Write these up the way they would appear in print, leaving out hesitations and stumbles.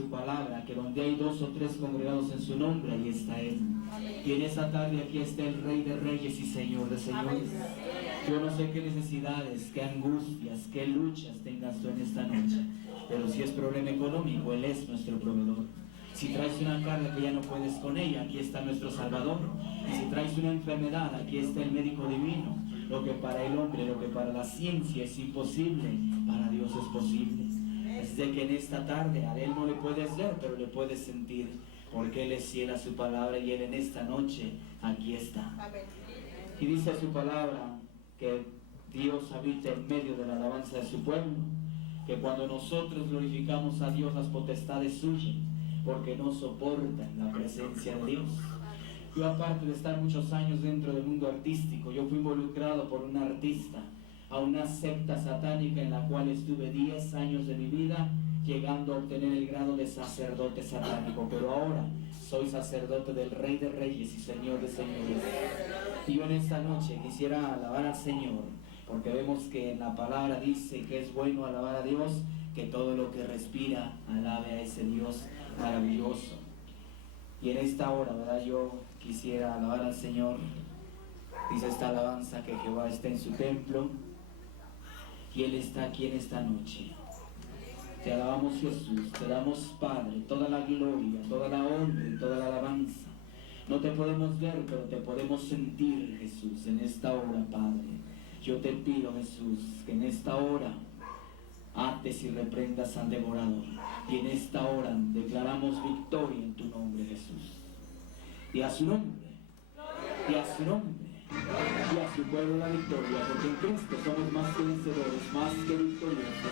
su palabra, que donde hay 2 o 3 congregados en su nombre, ahí está Él. Y en esta tarde aquí está el Rey de Reyes y Señor de Señores. Yo no sé qué necesidades, qué angustias, qué luchas tengas tú en esta noche, pero si es problema económico, Él es nuestro proveedor. Si traes una carga que ya no puedes con ella, aquí está nuestro Salvador. Y si traes una enfermedad, aquí está el médico divino. Lo que para el hombre, lo que para la ciencia es imposible, para Dios es posible. Es de que en esta tarde a Él no le puedes ver, pero le puedes sentir, porque Él es fiel a su palabra y Él en esta noche aquí está. Y dice su palabra que Dios habita en medio de la alabanza de su pueblo, que cuando nosotros glorificamos a Dios, las potestades huyen, porque no soportan la presencia de Dios. Yo, aparte de estar muchos años dentro del mundo artístico, yo fui involucrado por un artista a una secta satánica en la cual estuve 10 años de mi vida, llegando a obtener el grado de sacerdote satánico, pero ahora soy sacerdote del Rey de Reyes y Señor de Señores. Y yo en esta noche quisiera alabar al Señor, porque vemos que en la palabra dice que es bueno alabar a Dios, que todo lo que respira alabe a ese Dios maravilloso. Y en esta hora, ¿verdad? Yo quisiera alabar al Señor. Dice esta alabanza que Jehová está en su templo y Él está aquí en esta noche. Te alabamos, Jesús, te damos, Padre, toda la gloria, toda la honra y toda la alabanza. No te podemos ver, pero te podemos sentir, Jesús, en esta hora, Padre. Yo te pido, Jesús, que en esta hora ates y reprendas al devorador. Y en esta hora declaramos victoria en tu nombre, Jesús. Y a su nombre, y a su nombre, y a su pueblo la victoria, porque en Cristo somos más que vencedores, más que victoriosos.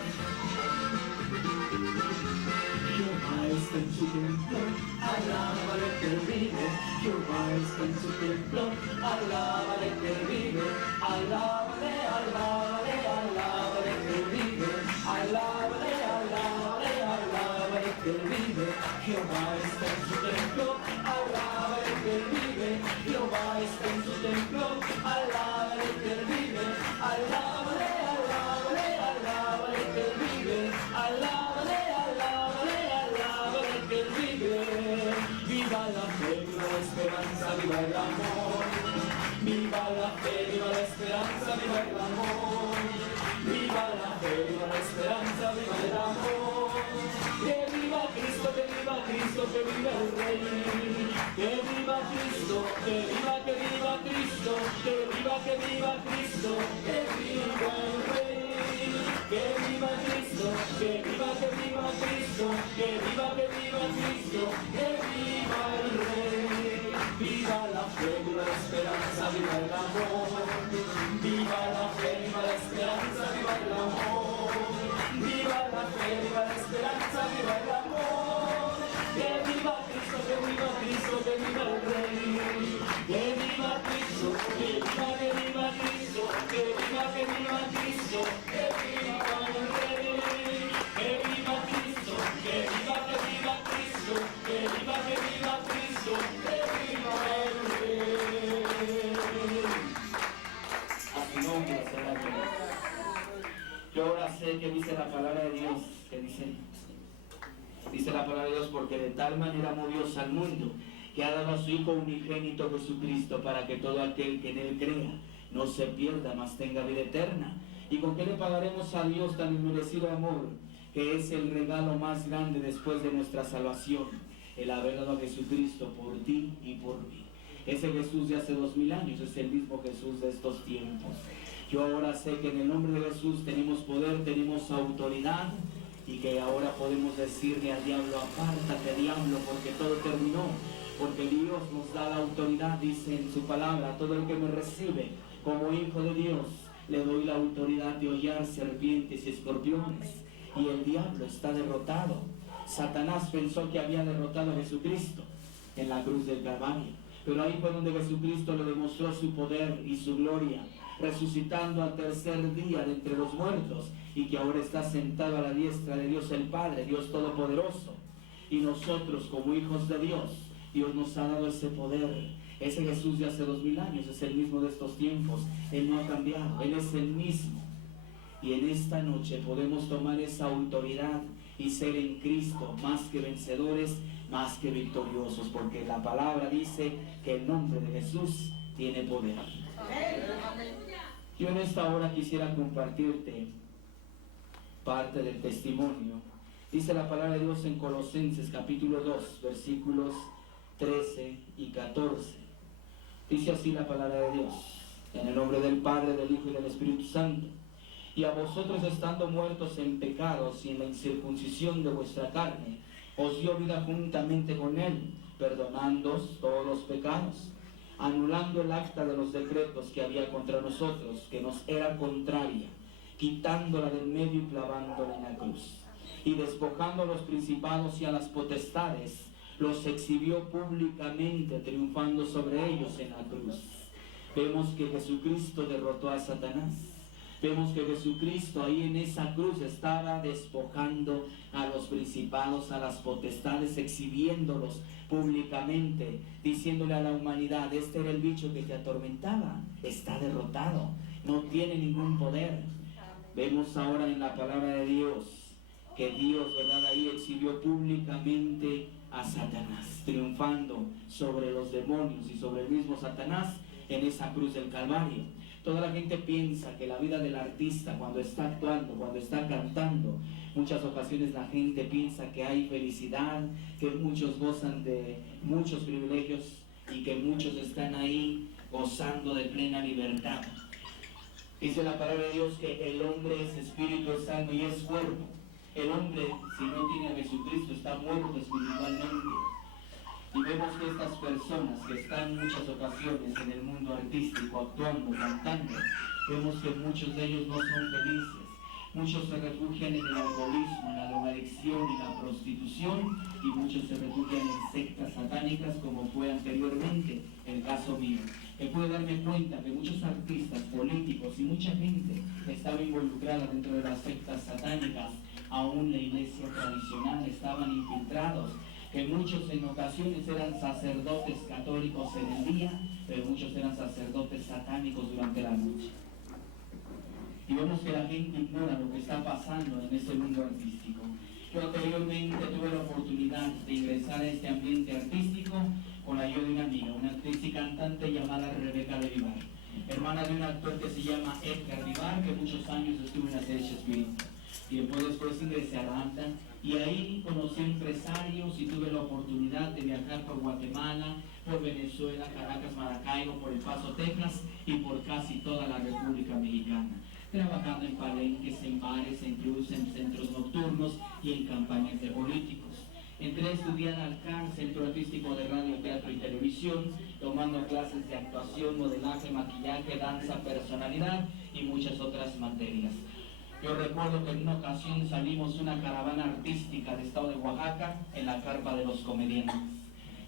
Jehová está en su templo, alábale que vive. Jehová está en su templo, alábale que vive. Alábale, alábale, alábale que vive. Alábale, alábale, alábale que vive. Jehová está en su templo, alábale que vive. Jehová está en su templo, alábale que vive. Alábale, alábale, alábale que vive. Alábale, alábale, alábale que vive. Viva la fe, viva la esperanza, viva el amor. Viva la fe, viva la esperanza, viva el amor. Viva la fe, viva la esperanza, viva el amor. Que viva Cristo, que viva Cristo, que viva el Rey. Que viva Cristo, que viva Cristo, que viva Cristo, que viva el Rey. Que viva Cristo, que viva Cristo, que viva Cristo, que viva el Rey. Viva la fe, viva la esperanza, viva el amor. Viva la fe, viva la esperanza, viva el amor. Viva la fe, viva la esperanza, viva el amor. Que viva Cristo, que viva Cristo, que viva el Rey. Que viva Cristo, que viva Cristo, que viva Cristo, que viva el Rey. Que viva Cristo, que viva Cristo, que viva Cristo, que viva el Rey. A su nombre será Dios. Yo ahora sé que dice la palabra de Dios, que dice la palabra de Dios, porque de tal manera amó Dios al mundo, que ha dado a su Hijo unigénito Jesucristo, para que todo aquel que en Él crea no se pierda, mas tenga vida eterna. ¿Y con qué le pagaremos a Dios tan inmerecido amor, que es el regalo más grande después de nuestra salvación? El haber dado a Jesucristo por ti y por mí. Ese Jesús de hace 2000 años es el mismo Jesús de estos tiempos. Yo ahora sé que en el nombre de Jesús tenemos poder, tenemos autoridad, y que ahora podemos decirle al diablo: apártate, diablo, porque todo terminó. Porque Dios nos da la autoridad, dice en su palabra: todo el que me recibe como hijo de Dios, le doy la autoridad de hollar serpientes y escorpiones. Y el diablo está derrotado. Satanás pensó que había derrotado a Jesucristo en la cruz del Calvario, pero ahí fue donde Jesucristo le demostró su poder y su gloria, resucitando al tercer día de entre los muertos, y que ahora está sentado a la diestra de Dios el Padre, Dios Todopoderoso. Y nosotros, como hijos de Dios, Dios nos ha dado ese poder. Ese Jesús de hace 2000 años es el mismo de estos tiempos. Él no ha cambiado, Él es el mismo. Y en esta noche podemos tomar esa autoridad y ser en Cristo más que vencedores, más que victoriosos, porque la palabra dice que el nombre de Jesús tiene poder. Yo en esta hora quisiera compartirte parte del testimonio. Dice la palabra de Dios en Colosenses capítulo 2, versículos 13 y 14. Dice así la palabra de Dios: en el nombre del Padre, del Hijo y del Espíritu Santo. Y a vosotros, estando muertos en pecados y en la incircuncisión de vuestra carne, os dio vida juntamente con Él, perdonándoos todos los pecados, anulando el acta de los decretos que había contra nosotros, que nos era contraria, quitándola del medio y clavándola en la cruz. Y despojando a los principados y a las potestades, los exhibió públicamente, triunfando sobre ellos en la cruz. Vemos que Jesucristo derrotó a Satanás. Vemos que Jesucristo ahí en esa cruz estaba despojando a los principados, a las potestades, exhibiéndolos públicamente, diciéndole a la humanidad: este era el bicho que te atormentaba, está derrotado, no tiene ningún poder. Vemos ahora en la palabra de Dios que Dios, ¿verdad?, ahí exhibió públicamente a Satanás, triunfando sobre los demonios y sobre el mismo Satanás en esa cruz del Calvario. Toda la gente piensa que la vida del artista, cuando está actuando, cuando está cantando, muchas ocasiones la gente piensa que hay felicidad, que muchos gozan de muchos privilegios y que muchos están ahí gozando de plena libertad. Dice la palabra de Dios que el hombre es espíritu, es alma y es cuerpo. El hombre, si no tiene a Jesucristo, está muerto espiritualmente. Y vemos que estas personas que están en muchas ocasiones en el mundo artístico, actuando, cantando, vemos que muchos de ellos no son felices. Muchos se refugian en el alcoholismo, en la drogadicción y la prostitución, y muchos se refugian en sectas satánicas, como fue anteriormente el caso mío. Me pude darme cuenta que muchos artistas, políticos y mucha gente estaba involucrada dentro de las sectas satánicas. Aún la iglesia tradicional estaban infiltrados, que muchos en ocasiones eran sacerdotes católicos en el día, pero muchos eran sacerdotes satánicos durante la noche. Y vemos que la gente ignora lo que está pasando en ese mundo artístico. Yo anteriormente tuve la oportunidad de ingresar a este ambiente artístico con la ayuda de una amiga, una actriz y cantante llamada Rebeca de Vivar, hermana de un actor que se llama Edgar Vivar, que muchos años estuvo en la serie Shakespeare. Y después ingresé a Atlanta, y ahí conocí empresarios y tuve la oportunidad de viajar por Guatemala, por Venezuela, Caracas, Maracaibo, por El Paso, Texas y por casi toda la República Mexicana, trabajando en palenques, en bares, en clubes, en centros nocturnos y en campañas de políticos. Entré a estudiar al CAN, Centro Artístico de Radio, Teatro y Televisión, tomando clases de actuación, modelaje, maquillaje, danza, personalidad y muchas otras materias. Yo recuerdo que en una ocasión salimos una caravana artística del estado de Oaxaca en la carpa de los comediantes.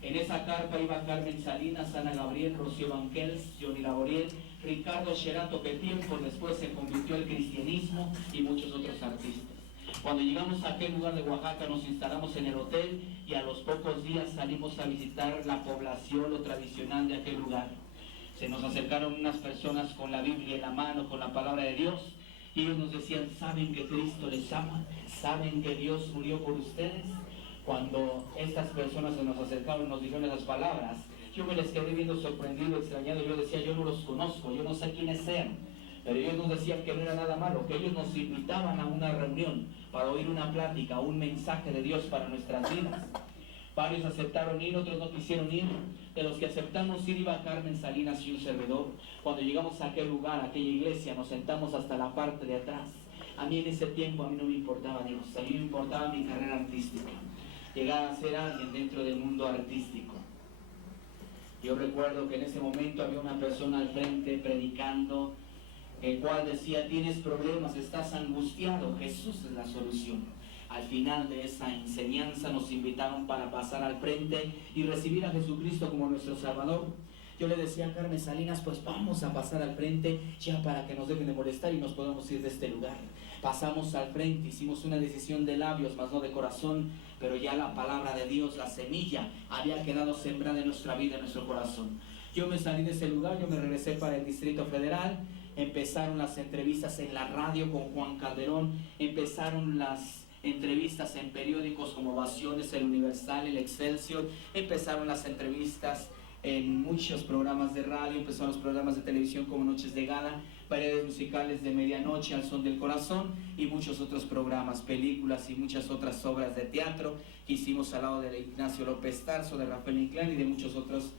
En esa carpa iba Carmen Salinas, Ana Gabriel, Rocío Banquels, Johnny Laboriel, Ricardo Sherato, que tiempo después se convirtió al cristianismo, y muchos otros artistas. Cuando llegamos a aquel lugar de Oaxaca nos instalamos en el hotel y a los pocos días salimos a visitar la población, lo tradicional de aquel lugar. Se nos acercaron unas personas con la Biblia en la mano, con la palabra de Dios, y ellos nos decían: ¿saben que Cristo les ama? ¿Saben que Dios murió por ustedes? Cuando estas personas se nos acercaron y nos dijeron esas palabras, yo me les quedé viendo sorprendido, extrañado. Yo decía: yo no los conozco, yo no sé quiénes sean. Pero ellos nos decían que no era nada malo, que ellos nos invitaban a una reunión para oír una plática, un mensaje de Dios para nuestras vidas. Varios aceptaron ir, otros no quisieron ir. De los que aceptamos ir iba Carmen Salinas y un servidor. Cuando llegamos a aquel lugar, a aquella iglesia, nos sentamos hasta la parte de atrás. A mí en ese tiempo, a mí no me importaba Dios, a mí me importaba mi carrera artística. Llegar a ser alguien dentro del mundo artístico. Yo recuerdo que en ese momento había una persona al frente predicando, el cual decía: tienes problemas, estás angustiado, Jesús es la solución. Al final de esa enseñanza nos invitaron para pasar al frente y recibir a Jesucristo como nuestro Salvador. Yo le decía a Carmen Salinas: pues vamos a pasar al frente ya para que nos dejen de molestar y nos podamos ir de este lugar. Pasamos al frente, hicimos una decisión de labios, mas no de corazón, pero ya la palabra de Dios, la semilla, había quedado sembrada en nuestra vida, en nuestro corazón. Yo me salí de ese lugar, yo me regresé para el Distrito Federal. empezaron las entrevistas en la radio con Juan Calderón, empezaron las entrevistas en periódicos como Ovaciones, El Universal, El Excelsior, empezaron las entrevistas en muchos programas de radio, empezaron los programas de televisión como Noches de Gala, Paredes Musicales de Medianoche, Al Son del Corazón y muchos otros programas, películas y muchas otras obras de teatro que hicimos al lado de Ignacio López Tarso, de Rafael Inclán y de muchas otras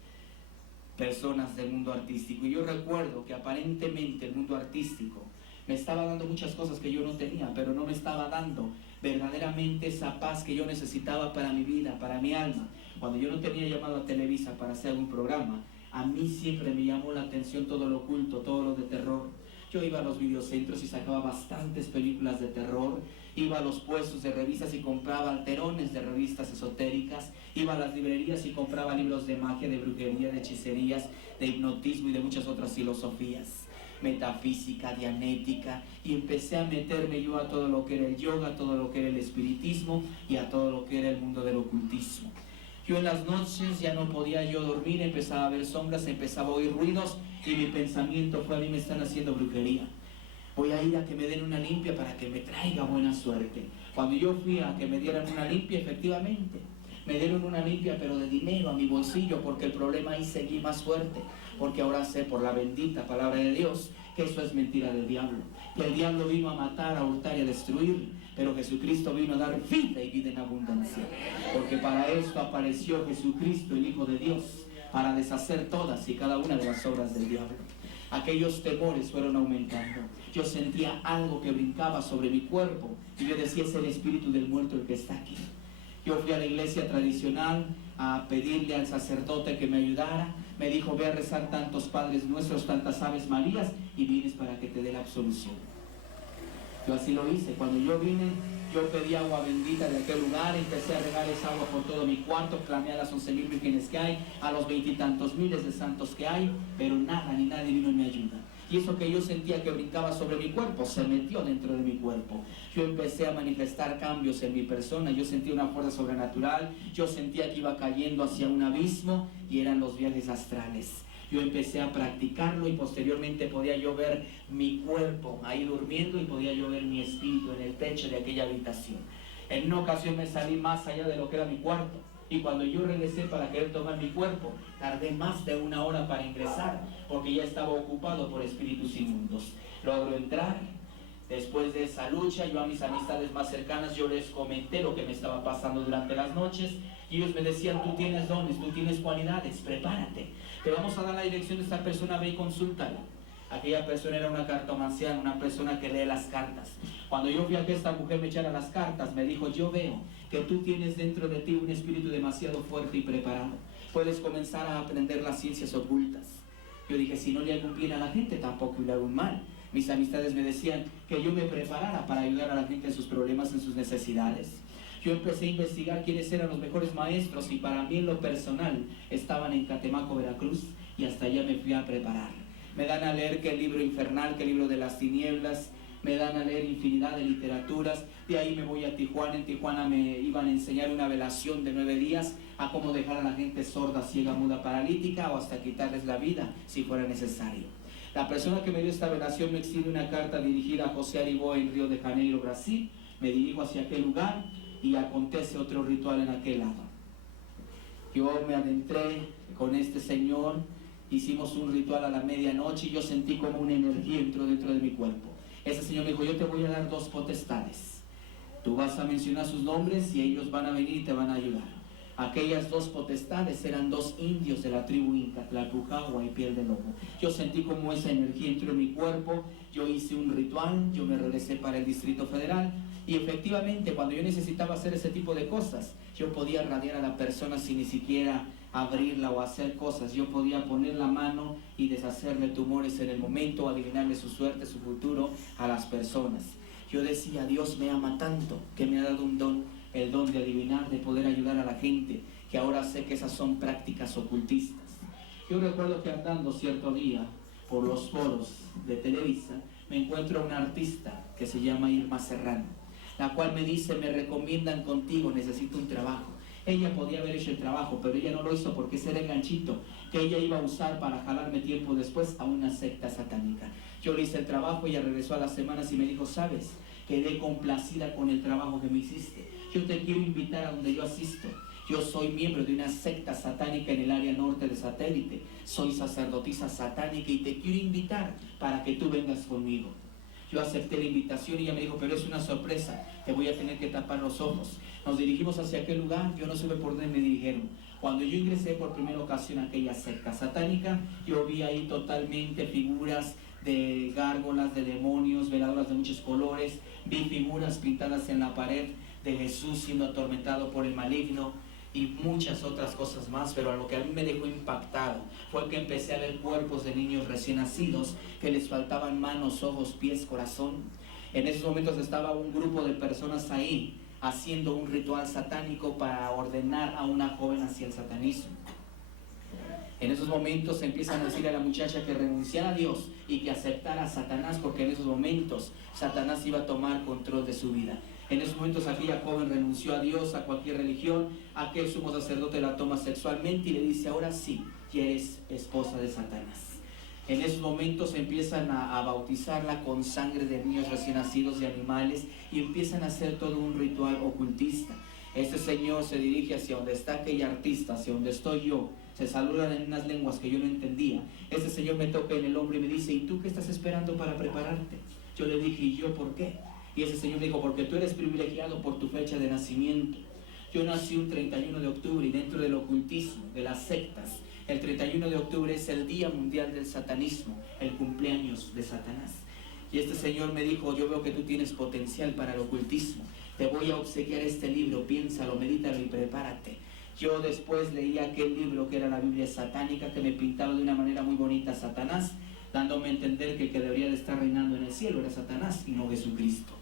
personas del mundo artístico. Y yo recuerdo que aparentemente el mundo artístico me estaba dando muchas cosas que yo no tenía, pero no me estaba dando verdaderamente esa paz que yo necesitaba para mi vida, para mi alma. Cuando yo no tenía llamado a Televisa para hacer un programa, a mí siempre me llamó la atención todo lo oculto, todo lo de terror. Yo iba a los videocentros y sacaba bastantes películas de terror, iba a los puestos de revistas y compraba alterones de revistas esotéricas, iba a las librerías y compraba libros de magia, de brujería, de hechicerías, de hipnotismo y de muchas otras filosofías, metafísica, dianética, y empecé a meterme yo a todo lo que era el yoga, a todo lo que era el espiritismo y a todo lo que era el mundo del ocultismo. Yo en las noches ya no podía yo dormir, empezaba a ver sombras, empezaba a oír ruidos y mi pensamiento fue: a mí me están haciendo brujería. Voy a ir a que me den una limpia para que me traiga buena suerte. Cuando yo fui a que me dieran una limpia, efectivamente, me dieron una limpia, pero de dinero a mi bolsillo, porque el problema ahí seguí más fuerte. Porque ahora sé por la bendita palabra de Dios que eso es mentira del diablo. Que el diablo vino a matar, a hurtar y a destruir, pero Jesucristo vino a dar vida y vida en abundancia. Porque para esto apareció Jesucristo, el Hijo de Dios, para deshacer todas y cada una de las obras del diablo. Aquellos temores fueron aumentando. Yo sentía algo que brincaba sobre mi cuerpo y yo decía: es el espíritu del muerto el que está aquí. Yo fui a la iglesia tradicional a pedirle al sacerdote que me ayudara. Me dijo: ve a rezar tantos Padres Nuestros, tantas Aves Marías y vienes para que te dé la absolución. Yo así lo hice. Cuando yo vine, yo pedí agua bendita de aquel lugar, empecé a regar esa agua por todo mi cuarto, clamé a las 11,000 vírgenes que hay, a los 20 y tantos miles de santos que hay, pero nada ni nadie vino en mi ayuda. Y eso que yo sentía que brincaba sobre mi cuerpo, se metió dentro de mi cuerpo. Yo empecé a manifestar cambios en mi persona, yo sentía una fuerza sobrenatural, yo sentía que iba cayendo hacia un abismo y eran los viajes astrales. Yo empecé a practicarlo y posteriormente podía yo ver mi cuerpo ahí durmiendo y podía yo ver mi espíritu en el techo de aquella habitación. En una ocasión me salí más allá de lo que era mi cuarto. Y cuando yo regresé para querer tomar mi cuerpo, tardé más de 1 hora para ingresar, porque ya estaba ocupado por espíritus inmundos. Logro entrar. Después de esa lucha, yo a mis amistades más cercanas, yo les comenté lo que me estaba pasando durante las noches, y ellos me decían: tú tienes dones, tú tienes cualidades, prepárate. Te vamos a dar la dirección de esta persona, ve y consúltala. Aquella persona era una cartomanciana, una persona que lee las cartas. Cuando yo fui a que esta mujer me echara las cartas, me dijo: yo veo que tú tienes dentro de ti un espíritu demasiado fuerte y preparado. Puedes comenzar a aprender las ciencias ocultas. Yo dije: si no le hago un bien a la gente, tampoco le hago un mal. Mis amistades me decían que yo me preparara para ayudar a la gente en sus problemas, en sus necesidades. Yo empecé a investigar quiénes eran los mejores maestros y para mí en lo personal estaban en Catemaco, Veracruz, y hasta allá me fui a preparar. Me dan a leer que el libro infernal, que el libro de las tinieblas, me dan a leer infinidad de literaturas. De ahí me voy a Tijuana. En Tijuana me iban a enseñar una velación de 9 días a cómo dejar a la gente sorda, ciega, muda, paralítica o hasta quitarles la vida si fuera necesario. La persona que me dio esta velación me exhibe una carta dirigida a José Aribó en Río de Janeiro, Brasil. Me dirijo hacia aquel lugar y acontece otro ritual en aquel lado. Yo me adentré con este señor, hicimos un ritual a la medianoche y yo sentí como una energía entró dentro de mi cuerpo. Ese señor me dijo: yo te voy a dar 2 potestades. Tú vas a mencionar sus nombres y ellos van a venir y te van a ayudar. Aquellas 2 potestades eran 2 indios de la tribu inca, Tlalpujahua y Piel de Lobo. Yo sentí como esa energía entró en mi cuerpo, yo hice un ritual, yo me regresé para el Distrito Federal y efectivamente cuando yo necesitaba hacer ese tipo de cosas, yo podía radiar a la persona sin ni siquiera abrirla o hacer cosas. Yo podía poner la mano y deshacerle tumores en el momento, adivinarle su suerte, su futuro a las personas. Yo decía: Dios me ama tanto que me ha dado un don, el don de adivinar, de poder ayudar a la gente, que ahora sé que esas son prácticas ocultistas. Yo recuerdo que andando cierto día por los foros de Televisa, me encuentro a una artista que se llama Irma Serrano, la cual me dice: me recomiendan contigo, necesito un trabajo. Ella podía haber hecho el trabajo, pero ella no lo hizo porque ese era el ganchito que ella iba a usar para jalarme tiempo después a una secta satánica. Yo le hice el trabajo, ella regresó a las semanas y me dijo, sabes, quedé complacida con el trabajo que me hiciste. Yo te quiero invitar a donde yo asisto. Yo soy miembro de una secta satánica en el área norte de Satélite. Soy sacerdotisa satánica y te quiero invitar para que tú vengas conmigo. Yo acepté la invitación y ella me dijo, pero es una sorpresa, te voy a tener que tapar los ojos. Nos dirigimos hacia aquel lugar, yo no supe por dónde me dirigieron. Cuando yo ingresé por primera ocasión a aquella secta satánica, yo vi ahí totalmente figuras de gárgolas, de demonios, veladoras de muchos colores, vi figuras pintadas en la pared de Jesús siendo atormentado por el maligno y muchas otras cosas más, pero lo que a mí me dejó impactado fue que empecé a ver cuerpos de niños recién nacidos que les faltaban manos, ojos, pies, corazón. En esos momentos estaba un grupo de personas ahí haciendo un ritual satánico para ordenar a una joven hacia el satanismo. En esos momentos empiezan a decir a la muchacha que renunciara a Dios y que aceptara a Satanás, porque en esos momentos Satanás iba a tomar control de su vida. En esos momentos aquella joven renunció a Dios, a cualquier religión, aquel sumo sacerdote la toma sexualmente y le dice, ahora sí, ya eres esposa de Satanás. En esos momentos empiezan a bautizarla con sangre de niños recién nacidos, de animales, y empiezan a hacer todo un ritual ocultista. Este señor se dirige hacia donde está aquella artista, hacia donde estoy yo. Se saludan en unas lenguas que yo no entendía. Este señor me toca en el hombro y me dice, ¿y tú qué estás esperando para prepararte? Yo le dije, ¿y yo por qué? Y ese señor me dijo, porque tú eres privilegiado por tu fecha de nacimiento. Yo nací un 31 de octubre y dentro del ocultismo, de las sectas, el 31 de octubre es el Día Mundial del Satanismo, el cumpleaños de Satanás. Y este señor me dijo, yo veo que tú tienes potencial para el ocultismo. Te voy a obsequiar este libro, piénsalo, medítalo y prepárate. Yo después leí aquel libro que era la Biblia satánica, que me pintaba de una manera muy bonita a Satanás, dándome a entender que el que debería de estar reinando en el cielo era Satanás y no Jesucristo.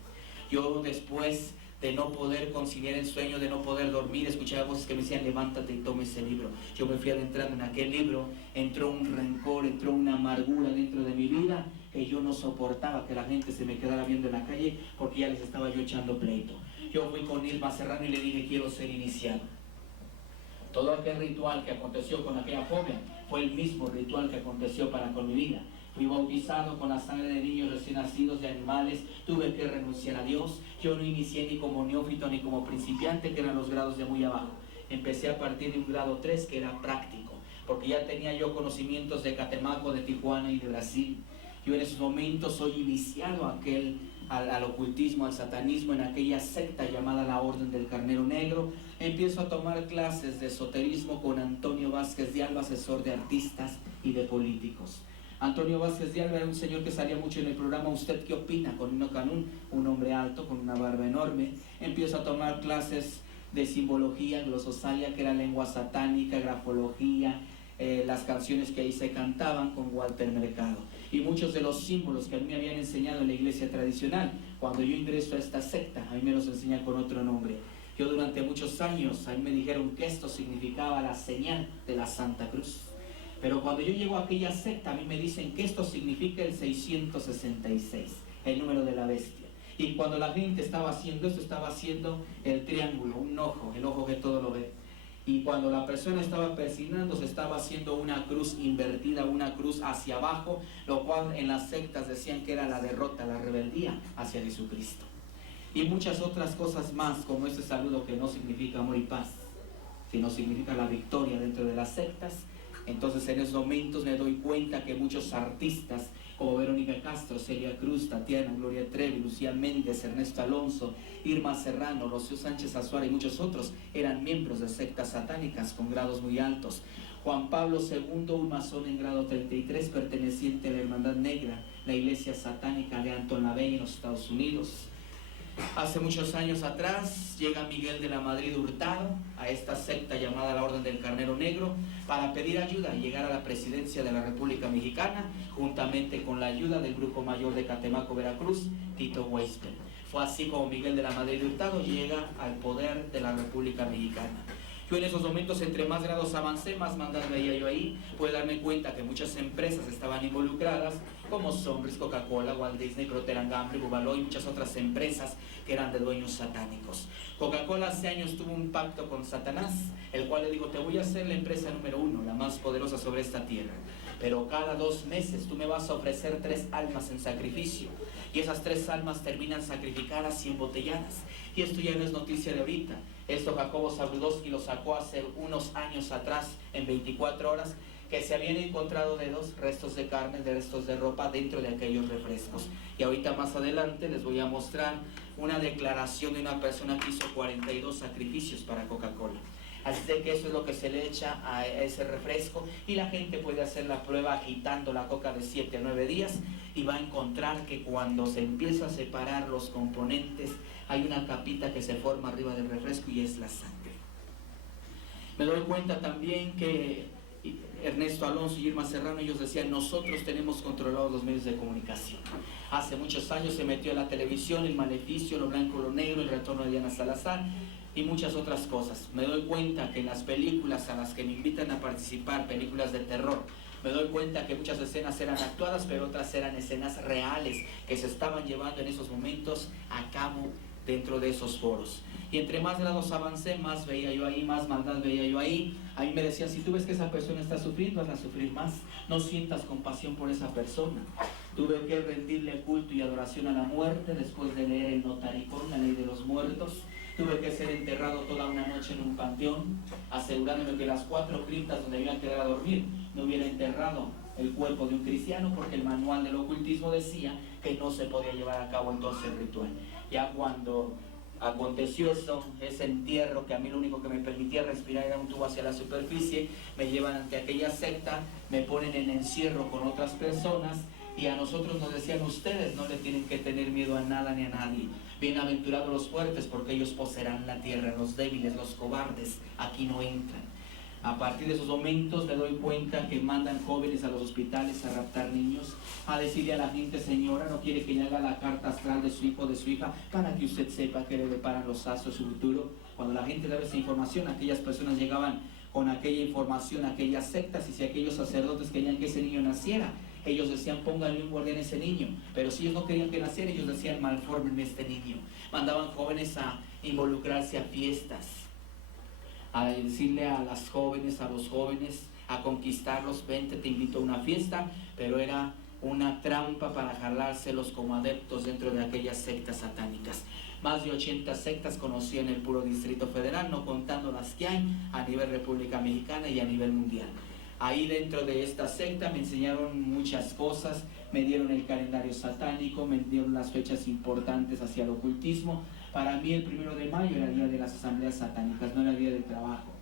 Yo después de no poder conciliar el sueño, de no poder dormir, escuchaba voces que me decían, levántate y toma ese libro. Yo me fui adentrando en aquel libro, entró un rencor, entró una amargura dentro de mi vida, que yo no soportaba que la gente se me quedara viendo en la calle, porque ya les estaba yo echando pleito. Yo fui con Irma Serrano y le dije, quiero ser iniciado. Todo aquel ritual que aconteció con aquella joven fue el mismo ritual que aconteció con mi vida. Fui bautizado con la sangre de niños recién nacidos, de animales, tuve que renunciar a Dios. Yo no inicié ni como neófito ni como principiante, que eran los grados de muy abajo. Empecé a partir de un grado 3 que era práctico, porque ya tenía yo conocimientos de Catemaco, de Tijuana y de Brasil. Yo en esos momentos soy iniciado al ocultismo, al satanismo, en aquella secta llamada la Orden del Carnero Negro. Empiezo a tomar clases de esoterismo con Antonio Vázquez de Alba, asesor de artistas y de políticos. Antonio Vázquez de Alba era un señor que salía mucho en el programa ¿Usted qué opina? Con Nino Canún, un hombre alto con una barba enorme. Empiezo a tomar clases de simbología, glososalia, que era lengua satánica, grafología, las canciones que ahí se cantaban con Walter Mercado. Y muchos de los símbolos que a mí me habían enseñado en la iglesia tradicional, cuando yo ingreso a esta secta, a mí me los enseñan con otro nombre. Yo durante muchos años, a mí me dijeron que esto significaba la señal de la Santa Cruz. Pero cuando yo llego a aquella secta, a mí me dicen que esto significa el 666, el número de la bestia. Y cuando la gente estaba haciendo esto, estaba haciendo el triángulo, un ojo, el ojo que todo lo ve. Y cuando la persona estaba persignando, se estaba haciendo una cruz invertida, una cruz hacia abajo, lo cual en las sectas decían que era la derrota, la rebeldía hacia Jesucristo. Y muchas otras cosas más, como este saludo que no significa amor y paz, sino significa la victoria dentro de las sectas. Entonces en esos momentos me doy cuenta que muchos artistas como Verónica Castro, Celia Cruz, Tatiana, Gloria Trevi, Lucía Méndez, Ernesto Alonso, Irma Serrano, Rocío Sánchez Azuara y muchos otros eran miembros de sectas satánicas con grados muy altos. Juan Pablo II, un masón en grado 33, perteneciente a la Hermandad Negra, la iglesia satánica de Anton LaVey en los Estados Unidos. Hace muchos años atrás llega Miguel de la Madrid Hurtado a esta secta llamada la Orden del Carnero Negro para pedir ayuda y llegar a la presidencia de la República Mexicana, juntamente con la ayuda del Grupo Mayor de Catemaco, Veracruz, Tito Weisberg. Fue así como Miguel de la Madrid Hurtado llega al poder de la República Mexicana. Yo en esos momentos, entre más grados avancé, más mandas veía yo ahí. Pude darme cuenta que muchas empresas estaban involucradas, como Sombris, Coca-Cola, Walt Disney, Procter & Gamble, Bubalo y muchas otras empresas que eran de dueños satánicos. Coca-Cola hace años tuvo un pacto con Satanás, el cual le dijo, te voy a hacer la empresa número 1, la más poderosa sobre esta tierra. pero cada 2 meses tú me vas a ofrecer 3 almas en sacrificio, y esas 3 almas terminan sacrificadas y embotelladas. Y esto ya no es noticia de ahorita. Esto Jacobo Zabludowski lo sacó hace unos años atrás, en 24 horas, que se habían encontrado dedos, restos de carne, de restos de ropa dentro de aquellos refrescos. Y ahorita más adelante les voy a mostrar una declaración de una persona que hizo 42 sacrificios para Coca-Cola. Así de que eso es lo que se le echa a ese refresco, y la gente puede hacer la prueba agitando la coca de 7 a 9 días y va a encontrar que cuando se empieza a separar los componentes hay una capita que se forma arriba del refresco y es la sangre. Me doy cuenta también que Ernesto Alonso y Irma Serrano, ellos decían: nosotros tenemos controlados los medios de comunicación. Hace muchos años se metió a la televisión El Maleficio, Lo Blanco, Lo Negro, El Retorno de Diana Salazar y muchas otras cosas. Me doy cuenta que en las películas a las que me invitan a participar, películas de terror, me doy cuenta que muchas escenas eran actuadas, pero otras eran escenas reales que se estaban llevando en esos momentos a cabo dentro de esos foros. Y entre más grados avancé, más veía yo ahí, más maldad veía yo ahí. A mí me decían: si tú ves que esa persona está sufriendo, vas a sufrir más. No sientas compasión por esa persona. Tuve que rendirle culto y adoración a la muerte después de leer el Notaricón, la ley de los muertos. Tuve que ser enterrado toda una noche en un panteón, asegurándome que las 4 criptas donde iba a quedar a dormir no hubiera enterrado el cuerpo de un cristiano, porque el manual del ocultismo decía que no se podía llevar a cabo entonces el ritual. Ya cuando aconteció eso, ese entierro, que a mí lo único que me permitía respirar era un tubo hacia la superficie, me llevan ante aquella secta, me ponen en encierro con otras personas, y a nosotros nos decían: ustedes no le tienen que tener miedo a nada ni a nadie. Bienaventurados los fuertes, porque ellos poseerán la tierra. Los débiles, los cobardes, aquí no entran. A partir de esos momentos me doy cuenta que mandan jóvenes a los hospitales a raptar niños, a decirle a la gente: señora, no quiere que le haga la carta astral de su hijo o de su hija para que usted sepa que le deparan los astros su futuro. Cuando la gente daba esa información, aquellas personas llegaban con aquella información a aquellas sectas, y si aquellos sacerdotes querían que ese niño naciera, ellos decían: pónganle un guardián a ese niño. Pero si ellos no querían que naciera, ellos decían: malfórmenme este niño. Mandaban jóvenes a involucrarse a fiestas, a decirle a las jóvenes, a los jóvenes, a conquistarlos: vente, te invito a una fiesta. Pero era una trampa para jalárselos como adeptos dentro de aquellas sectas satánicas. Más de 80 sectas conocí en el puro Distrito Federal, no contando las que hay a nivel República Mexicana y a nivel mundial. Ahí dentro de esta secta me enseñaron muchas cosas, me dieron el calendario satánico, me dieron las fechas importantes hacia el ocultismo. Para mí el 1 de mayo era el día de las asambleas satánicas, no era el día del trabajo.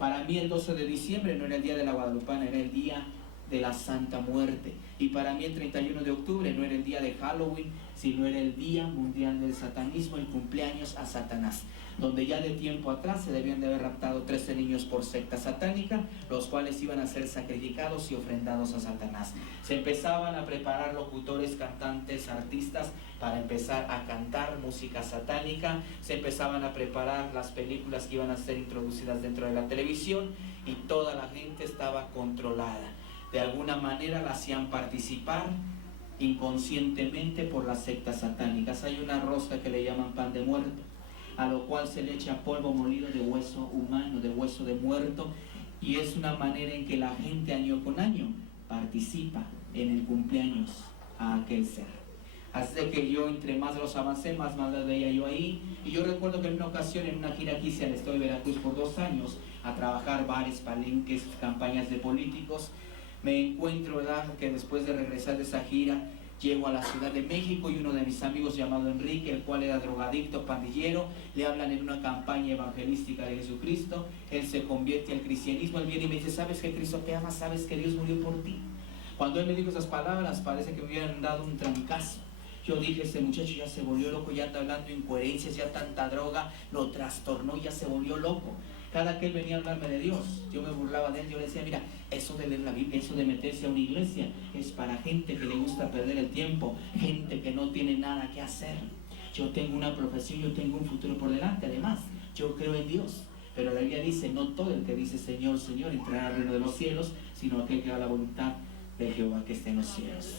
Para mí el 12 de diciembre no era el día de la Guadalupana, era el día de la Santa Muerte. Y para mí el 31 de octubre no era el día de Halloween, sino era el Día Mundial del Satanismo, el cumpleaños a Satanás, donde ya de tiempo atrás se debían de haber raptado 13 niños por secta satánica, los cuales iban a ser sacrificados y ofrendados a Satanás. Se empezaban a preparar locutores, cantantes, artistas para empezar a cantar música satánica, se empezaban a preparar las películas que iban a ser introducidas dentro de la televisión, y toda la gente estaba controlada. De alguna manera la hacían participar inconscientemente por las sectas satánicas. Hay una rosca que le llaman pan de muerto, a lo cual se le echa polvo molido de hueso humano, de hueso de muerto, y es una manera en que la gente año con año participa en el cumpleaños a aquel ser. Así de que yo, entre más los avancé, más las veía yo ahí. Y yo recuerdo que en una ocasión, en una gira que hice al estado de Veracruz por 2 años, a trabajar bares, palenques, campañas de políticos, me encuentro, ¿verdad?, que después de regresar de esa gira, llego a la Ciudad de México, y uno de mis amigos llamado Enrique, el cual era drogadicto, pandillero, le hablan en una campaña evangelística de Jesucristo. Él se convierte al cristianismo. Él viene y me dice: ¿sabes que Cristo te ama? ¿Sabes que Dios murió por ti? Cuando él me dijo esas palabras, parece que me hubieran dado un trancazo. Yo dije: este muchacho ya se volvió loco, ya anda hablando incoherencias, ya tanta droga lo trastornó, ya se volvió loco. Cada que él venía a hablarme de Dios, yo me burlaba de él. Yo le decía: mira, eso de leer la Biblia, eso de meterse a una iglesia, es para gente que le gusta perder el tiempo, gente que no tiene nada que hacer. Yo tengo una profesión, yo tengo un futuro por delante. Además, yo creo en Dios. Pero la Biblia dice: no todo el que dice Señor, Señor entrará al reino de los cielos, sino aquel que haga la voluntad de Jehová que esté en los cielos.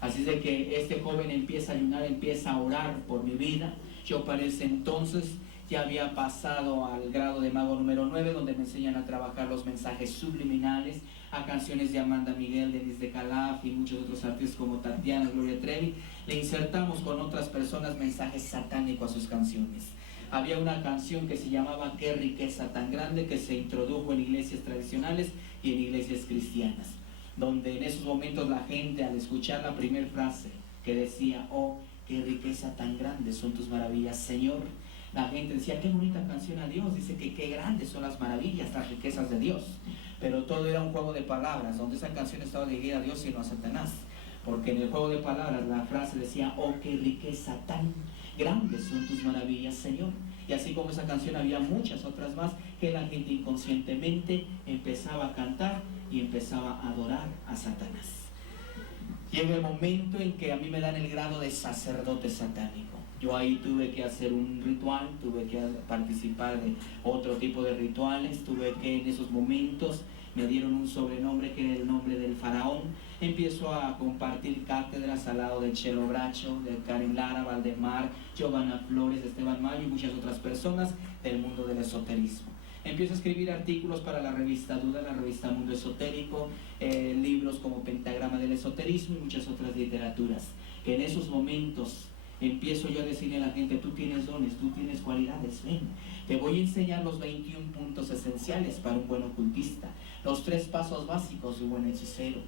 Así de que este joven empieza a ayunar, empieza a orar por mi vida. Yo para ese entonces ya había pasado al grado de mago número 9, donde me enseñan a trabajar los mensajes subliminales, a canciones de Amanda Miguel, Denis de Calaf y muchos otros artistas como Tatiana, Gloria Trevi. Le insertamos con otras personas mensajes satánicos a sus canciones. Había una canción que se llamaba Qué riqueza tan grande, que se introdujo en iglesias tradicionales y en iglesias cristianas, donde en esos momentos la gente, al escuchar la primera frase que decía, oh, qué riqueza tan grande son tus maravillas, Señor, la gente decía, qué bonita canción a Dios, dice que qué grandes son las maravillas, las riquezas de Dios. Pero todo era un juego de palabras, donde esa canción estaba dirigida a Dios y no a Satanás, porque en el juego de palabras la frase decía, oh, qué riqueza tan grande son tus maravillas, Señor. Y así como esa canción había muchas otras más que la gente inconscientemente empezaba a cantar y empezaba a adorar a Satanás. Llega el momento en que a mí me dan el grado de sacerdote satánico. Yo ahí tuve que hacer un ritual, tuve que participar de otro tipo de rituales, tuve que en esos momentos me dieron un sobrenombre que era el nombre del faraón. Empiezo a compartir cátedras al lado de Chelo Bracho, de Karen Lara, Valdemar, Giovanna Flores, Esteban Mayo y muchas otras personas del mundo del esoterismo. Empiezo a escribir artículos para la revista Duda, la revista Mundo Esotérico, libros como Pentagrama del Esoterismo y muchas otras literaturas. En esos momentos empiezo yo a decirle a la gente, tú tienes dones, tú tienes cualidades, ven, te voy a enseñar los 21 puntos esenciales para un buen ocultista, los 3 pasos básicos de un buen hechicero.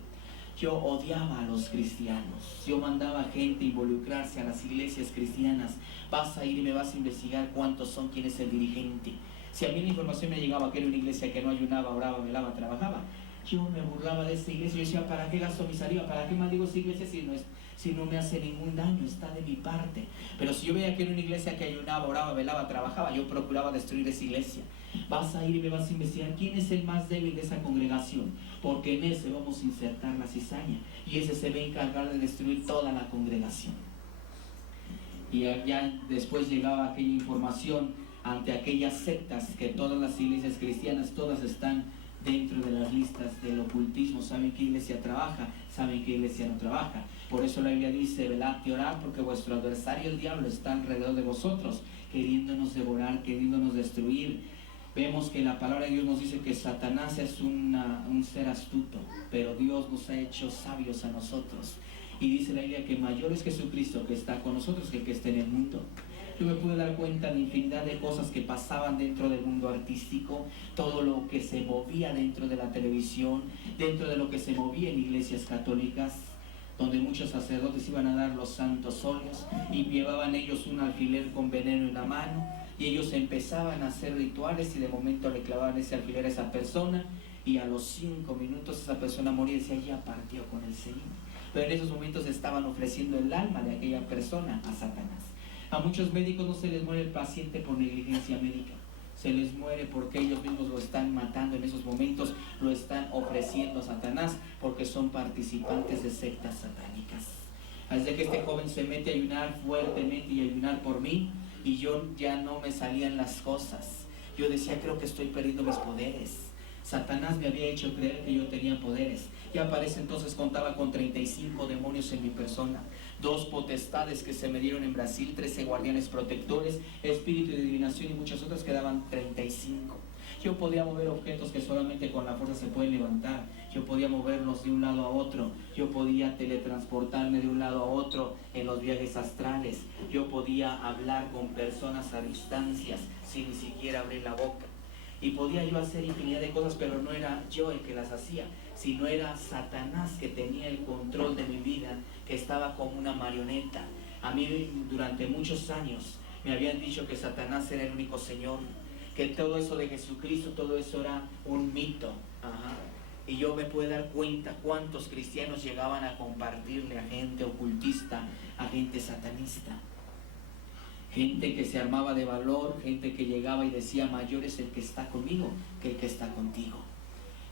Yo odiaba a los cristianos, yo mandaba a gente a involucrarse a las iglesias cristianas, vas a ir y me vas a investigar cuántos son, quién es el dirigente. Si a mí la información me llegaba que era una iglesia que no ayunaba, oraba, velaba, trabajaba, yo me burlaba de esa iglesia. Yo decía, ¿para qué gasto mi saliva? ¿Para qué maldigo esa iglesia si no me hace ningún daño? Está de mi parte. Pero si yo veía que era una iglesia que ayunaba, oraba, velaba, trabajaba, yo procuraba destruir esa iglesia. Vas a ir y me vas a investigar quién es el más débil de esa congregación, porque en ese vamos a insertar la cizaña y ese se va a encargar de destruir toda la congregación. Y ya después llegaba aquella información ante aquellas sectas, que todas las iglesias cristianas, todas están dentro de las listas del ocultismo. Saben qué iglesia trabaja, saben qué iglesia no trabaja. Por eso la Biblia dice, velad y orad, porque vuestro adversario el diablo está alrededor de vosotros, queriéndonos devorar, queriéndonos destruir. Vemos que la palabra de Dios nos dice que Satanás es un ser astuto, pero Dios nos ha hecho sabios a nosotros. Y dice la Biblia que mayor es Jesucristo que está con nosotros que el que está en el mundo. Yo me pude dar cuenta de infinidad de cosas que pasaban dentro del mundo artístico, todo lo que se movía dentro de la televisión, dentro de lo que se movía en iglesias católicas, donde muchos sacerdotes iban a dar los santos óleos y llevaban ellos un alfiler con veneno en la mano y ellos empezaban a hacer rituales y de momento le clavaban ese alfiler a esa persona y a los 5 minutos esa persona moría y decía, ya partió con el Señor. Pero en esos momentos estaban ofreciendo el alma de aquella persona a Satanás. A muchos médicos no se les muere el paciente por negligencia médica, se les muere porque ellos mismos lo están matando en esos momentos, lo están ofreciendo a Satanás porque son participantes de sectas satánicas. Así que este joven se mete a ayunar fuertemente y a ayunar por mí y yo ya no me salían las cosas. Yo decía, creo que estoy perdiendo mis poderes. Satanás me había hecho creer que yo tenía poderes. Ya para ese entonces contaba con 35 demonios en mi persona, 2 potestades que se me dieron en Brasil, 13 guardianes protectores, espíritu de adivinación y muchas otras, que daban 35. Yo podía mover objetos que solamente con la fuerza se pueden levantar. Yo podía moverlos de un lado a otro. Yo podía teletransportarme de un lado a otro en los viajes astrales. Yo podía hablar con personas a distancias sin ni siquiera abrir la boca. Y podía yo hacer infinidad de cosas, pero no era yo el que las hacía, sino era Satanás que tenía el control de mi vida, que estaba como una marioneta. A mí durante muchos años me habían dicho que Satanás era el único Señor, que todo eso de Jesucristo, todo eso era un mito. Y yo me puedo dar cuenta cuántos cristianos llegaban a compartirle a gente ocultista, a gente satanista. Gente que se armaba de valor, gente que llegaba y decía, mayor es el que está conmigo que el que está contigo.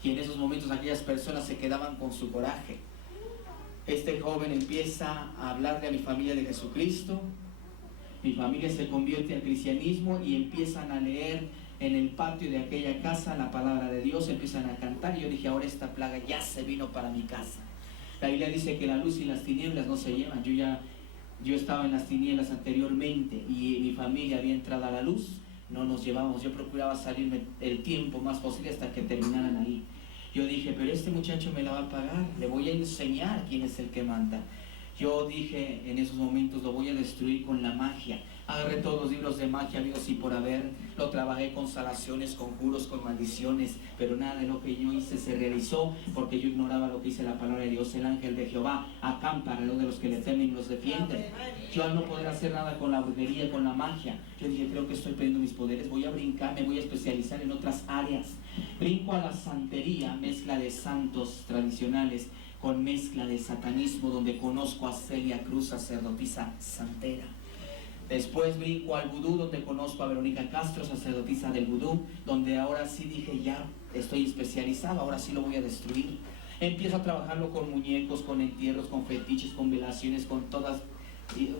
Y en esos momentos aquellas personas se quedaban con su coraje. Este joven empieza a hablarle a mi familia de Jesucristo, mi familia se convierte al cristianismo y empiezan a leer en el patio de aquella casa la palabra de Dios, empiezan a cantar y yo dije, ahora esta plaga ya se vino para mi casa. La Biblia dice que la luz y las tinieblas no se llevan. Yo estaba en las tinieblas anteriormente y mi familia había entrado a la luz, no nos llevamos. Yo procuraba salirme el tiempo más posible hasta que terminaran ahí. Yo dije, pero este muchacho me la va a pagar, le voy a enseñar quién es el que manda. Yo dije, en esos momentos lo voy a destruir con la magia. Agarré todos los libros de magia, amigos, y por haber, lo trabajé con salaciones, conjuros, con maldiciones, pero nada de lo que yo hice se realizó, porque yo ignoraba lo que dice la palabra de Dios. El ángel de Jehová acampa alrededor de los que le temen y los defiende. Yo, al no poder hacer nada con la brujería, con la magia, yo dije, creo que estoy perdiendo mis poderes, voy a brincar, me voy a especializar en otras áreas. Brinco a la santería, mezcla de santos tradicionales con mezcla de satanismo, donde conozco a Celia Cruz, sacerdotisa santera. Después brinco al vudú, donde conozco a Verónica Castro, sacerdotisa del vudú, donde ahora sí dije, ya estoy especializado, ahora sí lo voy a destruir. Empiezo a trabajarlo con muñecos, con entierros, con fetiches, con velaciones, con todas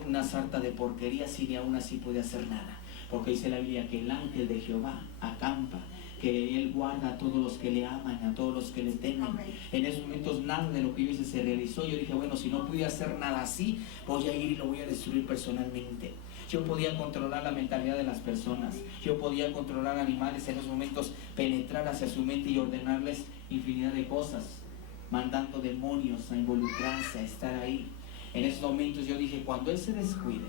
una sarta de porquerías, y ni aún así pude hacer nada, porque dice la Biblia que el ángel de Jehová acampa, que Él guarda a todos los que le aman, a todos los que le temen. En esos momentos nada de lo que yo hice se realizó. Yo dije, bueno, si no pude hacer nada así, voy a ir y lo voy a destruir personalmente. Yo podía controlar la mentalidad de las personas, yo podía controlar animales, en esos momentos penetrar hacia su mente y ordenarles infinidad de cosas, mandando demonios a involucrarse, a estar ahí. En esos momentos yo dije, cuando Él se descuide,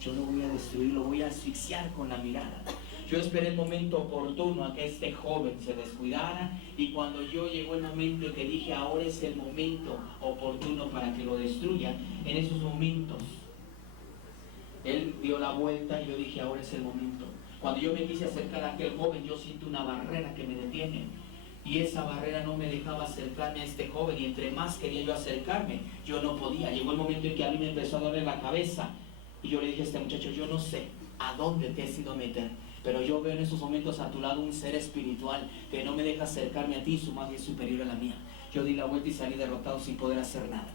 yo lo voy a destruir, lo voy a asfixiar con la mirada. Yo esperé el momento oportuno a que este joven se descuidara, y cuando yo llegó el momento en que dije, ahora es el momento oportuno para que lo destruya, en esos momentos él dio la vuelta y yo dije, ahora es el momento. Cuando yo me quise acercar a aquel joven, yo siento una barrera que me detiene, y esa barrera no me dejaba acercarme a este joven, y entre más quería yo acercarme, yo no podía. Llegó el momento en que a mí me empezó a doler la cabeza, y yo le dije a este muchacho, yo no sé a dónde te has ido a meter, pero yo veo en esos momentos a tu lado un ser espiritual que no me deja acercarme a ti, su magia es superior a la mía. Yo di la vuelta y salí derrotado sin poder hacer nada.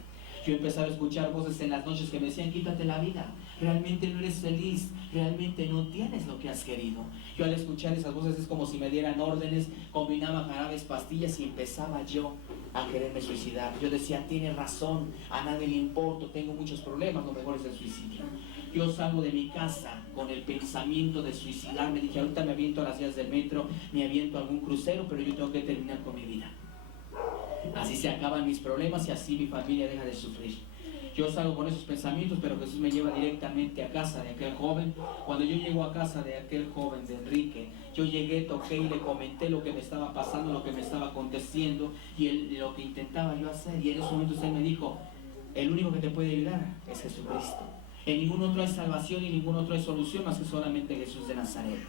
Yo empezaba a escuchar voces en las noches que me decían, quítate la vida, realmente no eres feliz, realmente no tienes lo que has querido. Yo al escuchar esas voces es como si me dieran órdenes, combinaba jarabes, pastillas, y empezaba yo a quererme suicidar. Yo decía, tiene razón, a nadie le importo, tengo muchos problemas, lo mejor es el suicidio. Yo salgo de mi casa con el pensamiento de suicidarme. Dije, ahorita me aviento a las vías del metro, me aviento a algún crucero, pero yo tengo que terminar con mi vida. Así se acaban mis problemas y así mi familia deja de sufrir. Yo salgo con esos pensamientos, pero Jesús me lleva directamente a casa de aquel joven. Cuando yo llego a casa de aquel joven, de Enrique, yo llegué, toqué y le comenté lo que me estaba pasando, lo que me estaba aconteciendo, y lo que intentaba yo hacer. Y en esos momentos él me dijo, el único que te puede ayudar es Jesucristo. En ningún otro hay salvación y en ningún otro hay solución más que solamente Jesús de Nazaret.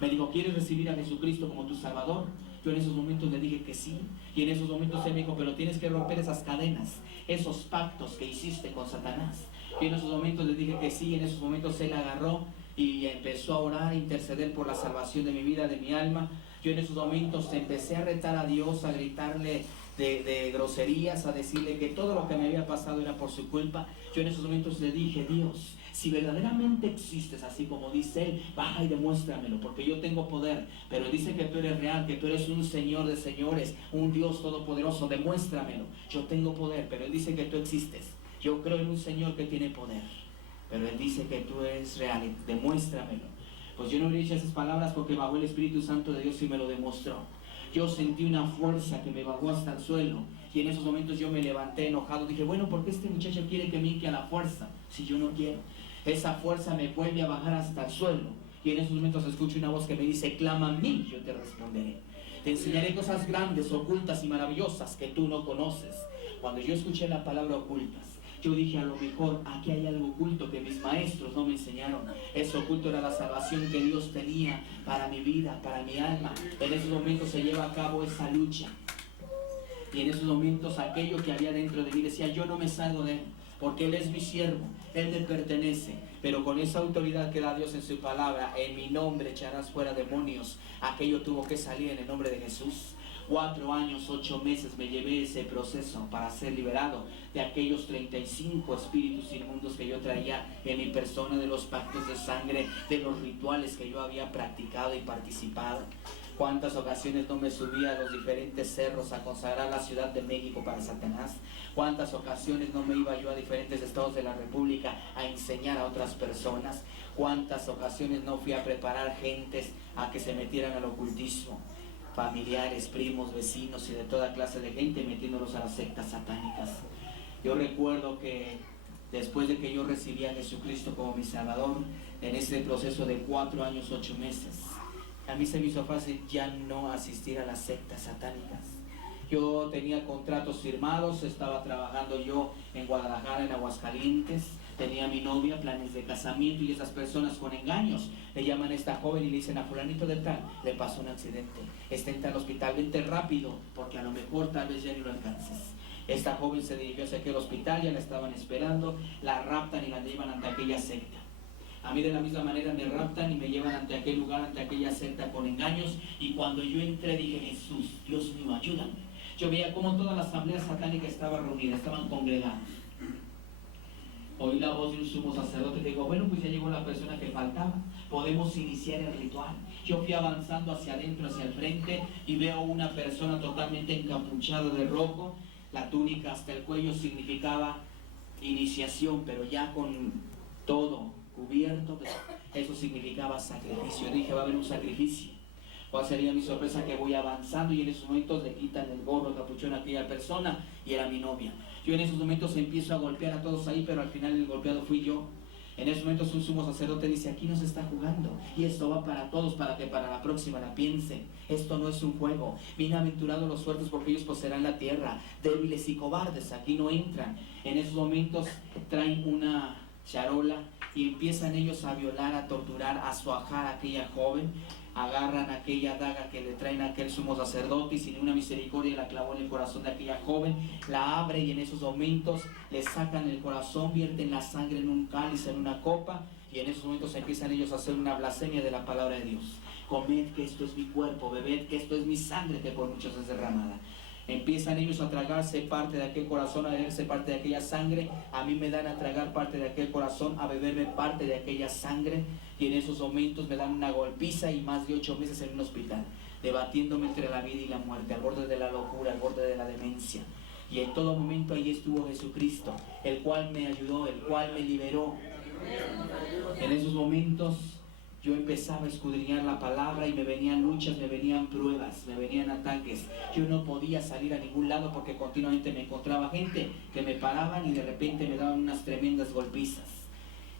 Me dijo, ¿quieres recibir a Jesucristo como tu Salvador? Yo en esos momentos le dije que sí, y en esos momentos él me dijo, pero tienes que romper esas cadenas, esos pactos que hiciste con Satanás. Y en esos momentos le dije que sí, y en esos momentos él agarró y empezó a orar, a interceder por la salvación de mi vida, de mi alma. Yo en esos momentos empecé a retar a Dios, a gritarle de groserías, a decirle que todo lo que me había pasado era por su culpa. Yo en esos momentos le dije, Dios, si verdaderamente existes así como dice Él, baja y demuéstramelo, porque yo tengo poder, pero Él dice que tú eres real, que tú eres un Señor de señores, un Dios todopoderoso, demuéstramelo. Yo tengo poder, pero Él dice que tú existes. Yo creo en un Señor que tiene poder, pero Él dice que tú eres real, demuéstramelo. Pues yo no le dije esas palabras porque bajó el Espíritu Santo de Dios y me lo demostró. Yo sentí una fuerza que me bajó hasta el suelo, y en esos momentos yo me levanté enojado. Dije, bueno, ¿por qué este muchacho quiere que me hinque a la fuerza si yo no quiero? Esa fuerza me vuelve a bajar hasta el suelo, y en esos momentos escucho una voz que me dice, clama a mí, yo te responderé. Te enseñaré cosas grandes, ocultas y maravillosas que tú no conoces. Cuando yo escuché la palabra ocultas, yo dije, a lo mejor aquí hay algo oculto que mis maestros no me enseñaron. Eso oculto era la salvación que Dios tenía para mi vida, para mi alma. En esos momentos se lleva a cabo esa lucha, y en esos momentos aquello que había dentro de mí decía, yo no me salgo de Él, porque Él es mi siervo, Él me pertenece. Pero con esa autoridad que da Dios en su palabra, en mi nombre echarás fuera demonios, aquello tuvo que salir en el nombre de Jesús. 4 años, 8 meses me llevé ese proceso para ser liberado de aquellos 35 espíritus inmundos que yo traía en mi persona, de los pactos de sangre, de los rituales que yo había practicado y participado. Cuántas ocasiones no me subía a los diferentes cerros a consagrar la Ciudad de México para Satanás. Cuántas ocasiones no me iba yo a diferentes estados de la República a enseñar a otras personas. Cuántas ocasiones no fui a preparar gentes a que se metieran al ocultismo. familiares, primos, vecinos y de toda clase de gente, metiéndolos a las sectas satánicas. Yo recuerdo que después de que yo recibí a Jesucristo como mi Salvador, en ese proceso de 4 años, 8 meses, a mí se me hizo fácil ya no asistir a las sectas satánicas. Yo tenía contratos firmados, estaba trabajando yo en Guadalajara, en Aguascalientes, tenía mi novia, planes de casamiento, y esas personas con engaños le llaman a esta joven y le dicen: a fulanito de tal le pasó un accidente, está en tal hospital, vente rápido porque a lo mejor tal vez ya ni lo alcances. Esta joven se dirigió hacia aquel hospital, ya la estaban esperando, la raptan y la llevan ante aquella secta. A mí de la misma manera me raptan y me llevan ante aquel lugar, ante aquella secta con engaños, y cuando yo entré dije: Jesús, Dios mío, ayúdame. Yo veía cómo toda la asamblea satánica estaba reunida, estaban congregados. Oí la voz de un sumo sacerdote que dijo: bueno, pues ya llegó la persona que faltaba, podemos iniciar el ritual. Yo fui avanzando hacia adentro, hacia el frente, y veo una persona totalmente encapuchada de rojo. La túnica hasta el cuello significaba iniciación, pero ya con todo cubierto, eso significaba sacrificio. Dije: va a haber un sacrificio. ¿Cuál sería mi sorpresa? Que voy avanzando y en esos momentos le quitan el gorro, el capuchón a aquella persona, y era mi novia. Yo en esos momentos empiezo a golpear a todos ahí, pero al final el golpeado fui yo. En esos momentos un sumo sacerdote dice: aquí no se está jugando, y esto va para todos, para que para la próxima la piensen. Esto no es un juego. Bienaventurados los fuertes, porque ellos poseerán la tierra. Débiles y cobardes aquí no entran. En esos momentos traen una charola y empiezan ellos a violar, a torturar, a suajar a aquella joven. Agarran aquella daga que le traen a aquel sumo sacerdote y sin ninguna misericordia la clavó en el corazón de aquella joven, la abre y en esos momentos le sacan el corazón, vierten la sangre en un cáliz, en una copa, y en esos momentos empiezan ellos a hacer una blasfemia de la palabra de Dios. Comed que esto es mi cuerpo, bebed que esto es mi sangre que por muchos es derramada. Empiezan ellos a tragarse parte de aquel corazón, a beberse parte de aquella sangre. A mí me dan a tragar parte de aquel corazón, a beberme parte de aquella sangre. Y en esos momentos me dan una golpiza y más de 8 meses en un hospital, debatiéndome entre la vida y la muerte, al borde de la locura, al borde de la demencia. Y en todo momento ahí estuvo Jesucristo, el cual me ayudó, el cual me liberó. En esos momentos yo empezaba a escudriñar la palabra y me venían luchas, me venían pruebas, me venían ataques. Yo no podía salir a ningún lado porque continuamente me encontraba gente que me paraban y de repente me daban unas tremendas golpizas.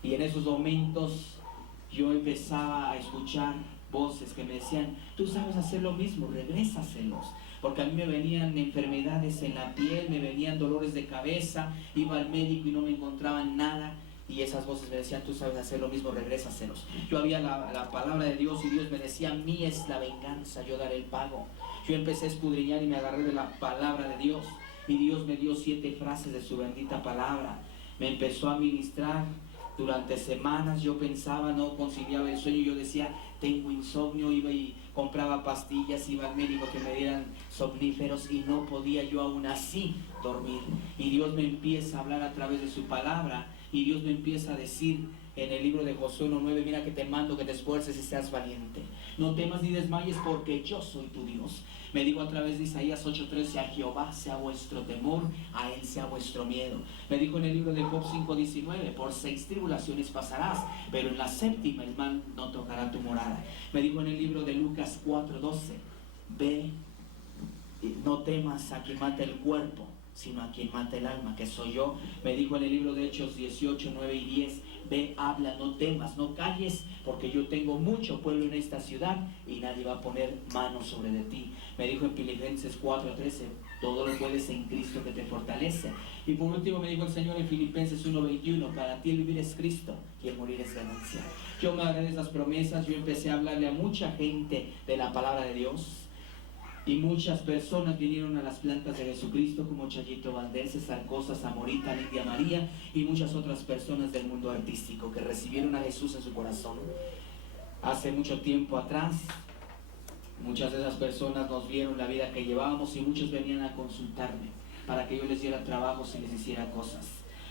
Y en esos momentos yo empezaba a escuchar voces que me decían: tú sabes hacer lo mismo, regrésaselos. Porque a mí me venían enfermedades en la piel, me venían dolores de cabeza, iba al médico y no me encontraban nada. Y esas voces me decían: tú sabes hacer lo mismo, regrésaselos. Yo había la palabra de Dios y Dios me decía: mía es la venganza, yo daré el pago. Yo empecé a escudriñar y me agarré de la palabra de Dios. Y Dios me dio 7 frases de su bendita palabra. Me empezó a ministrar. Durante semanas yo pensaba, no conciliaba el sueño. Yo decía: tengo insomnio. Iba y compraba pastillas, iba al médico que me dieran somníferos y no podía yo aún así dormir. Y Dios me empieza a hablar a través de su palabra. Y Dios me empieza a decir en el libro de Josué 1:9: mira que te mando que te esfuerces y seas valiente. No temas ni desmayes porque yo soy tu Dios. Me dijo a través de Isaías 8:13: a Jehová sea vuestro temor, a Él sea vuestro miedo. Me dijo en el libro de Job 5:19: por 6 tribulaciones pasarás, pero en la 7ª el mal no tocará tu morada. Me dijo en el libro de Lucas 4:12: ve, no temas a quien mata el cuerpo, sino a quien mata el alma, que soy yo. Me dijo en el libro de Hechos 18:9 y 10: ve, habla, no temas, no calles, porque yo tengo mucho pueblo en esta ciudad y nadie va a poner mano sobre de ti. Me dijo en Filipenses 4:13: todo lo puedes en Cristo que te fortalece. Y por último me dijo el Señor en Filipenses 1:21: para ti el vivir es Cristo y el morir es ganancia. Yo me agarré de esas promesas, yo empecé a hablarle a mucha gente de la palabra de Dios. Y muchas personas vinieron a las plantas de Jesucristo, como Chayito Valdés, César Cosa, Zamorita, Lidia María y muchas otras personas del mundo artístico que recibieron a Jesús en su corazón. Hace mucho tiempo atrás, muchas de esas personas nos vieron la vida que llevábamos y muchos venían a consultarme para que yo les diera trabajos y les hiciera cosas.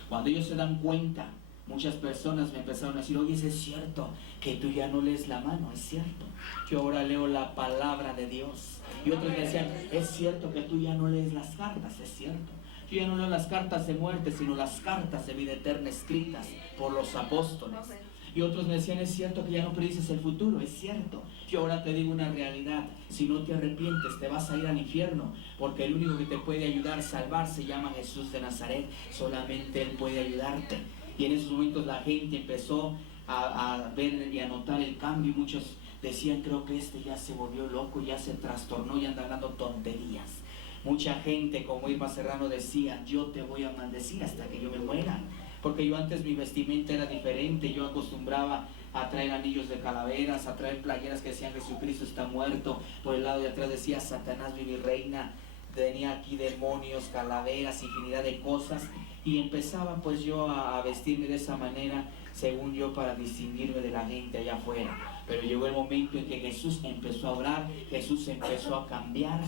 Cuando ellos se dan cuenta, muchas personas me empezaron a decir: oye, es cierto que tú ya no lees la mano. Es cierto, yo ahora leo la palabra de Dios. Y otros me decían: es cierto que tú ya no lees las cartas. Es cierto, yo ya no leo las cartas de muerte, sino las cartas de vida eterna escritas por los apóstoles. Y otros me decían, es cierto que ya no predices el futuro. Es cierto. Yo ahora te digo una realidad: si no te arrepientes te vas a ir al infierno, porque el único que te puede ayudar a salvar se llama Jesús de Nazaret. Solamente Él puede ayudarte. Y en esos momentos la gente empezó a ver y a notar el cambio. Muchos decían, creo que este ya se volvió loco, ya se trastornó y anda hablando tonterías. Mucha gente, como Irma Serrano decía, yo te voy a maldecir hasta que yo me muera. Porque yo antes mi vestimenta era diferente. Yo acostumbraba a traer anillos de calaveras, a traer playeras que decían Jesucristo está muerto. Por el lado de atrás decía Satanás vive y reina. Tenía aquí demonios, calaveras, infinidad de cosas. Y empezaba pues yo a vestirme de esa manera, según yo, para distinguirme de la gente allá afuera. Pero llegó el momento en que Jesús empezó a orar, Jesús empezó a cambiar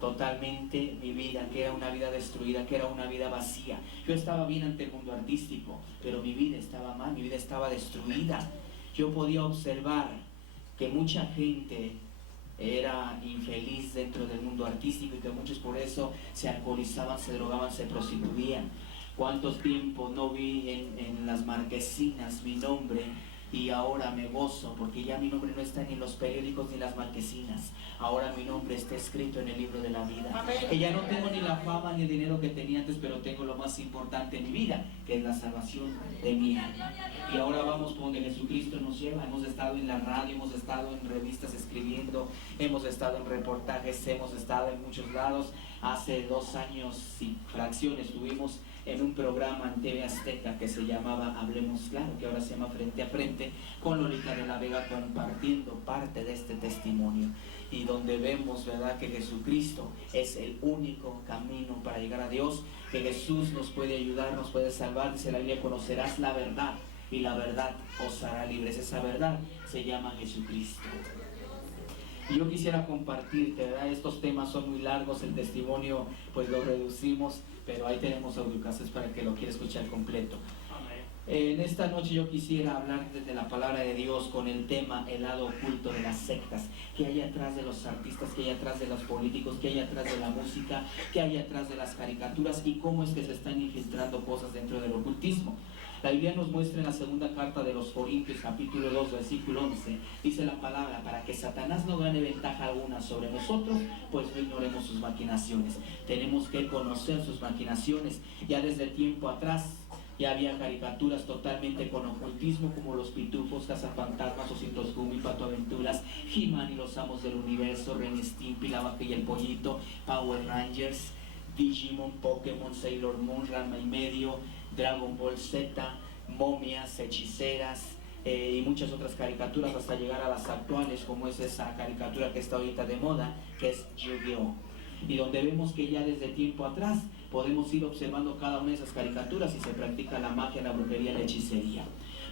totalmente mi vida, que era una vida destruida, que era una vida vacía. Yo estaba bien ante el mundo artístico, pero mi vida estaba mal, mi vida estaba destruida. Yo podía observar que mucha gente era infeliz dentro del mundo artístico y que muchos por eso se alcoholizaban, se drogaban, se prostituían. ¿Cuántos tiempos no vi en las marquesinas mi nombre? Y ahora me gozo porque ya mi nombre no está ni en los periódicos ni en las marquesinas. Ahora mi nombre está escrito en el libro de la vida. Amén. Que ya no tengo ni la fama ni el dinero que tenía antes, pero tengo lo más importante en mi vida, que es la salvación de mi alma. Y ahora vamos por donde Jesucristo nos lleva. Hemos estado en la radio, hemos estado en revistas escribiendo, hemos estado en reportajes, hemos estado en muchos lados. Hace 2 años y fracciones estuvimos en un programa en TV Azteca que se llamaba Hablemos Claro, que ahora se llama Frente a Frente, con Lolita de la Vega compartiendo parte de este testimonio, y donde vemos, ¿verdad?, que Jesucristo es el único camino para llegar a Dios, que Jesús nos puede ayudar, nos puede salvar. Dice la Biblia, conocerás la verdad y la verdad os hará libres. Esa verdad se llama Jesucristo. Y yo quisiera compartirte, ¿verdad? Estos temas son muy largos, el testimonio pues lo reducimos, pero ahí tenemos audiocasetes para que lo quiera escuchar completo. En esta noche yo quisiera hablar desde la palabra de Dios con el tema el lado oculto de las sectas. ¿Qué hay atrás de los artistas? ¿Qué hay atrás de los políticos? ¿Qué hay atrás de la música? ¿Qué hay atrás de las caricaturas? ¿Y cómo es que se están infiltrando cosas dentro del ocultismo? La Biblia nos muestra en la segunda carta de los Corintios, capítulo 2, versículo 11, dice la palabra, para que Satanás no gane ventaja alguna sobre nosotros, pues no ignoremos sus maquinaciones. Tenemos que conocer sus maquinaciones. Ya desde tiempo atrás ya había caricaturas totalmente con ocultismo, como los Pitufos, Cazafantasmas, Ositos Gummy, Pato Aventuras, He-Man y los Amos del Universo, Ren y Stimpy, La Vaca y el Pollito, Power Rangers, Digimon, Pokémon, Sailor Moon, Ranma y Medio, Dragon Ball Z, momias, hechiceras y muchas otras caricaturas, hasta llegar a las actuales, como es esa caricatura que está ahorita de moda, que es Yu-Gi-Oh! Y donde vemos que ya desde tiempo atrás podemos ir observando cada una de esas caricaturas y se practica la magia, la brujería, la hechicería.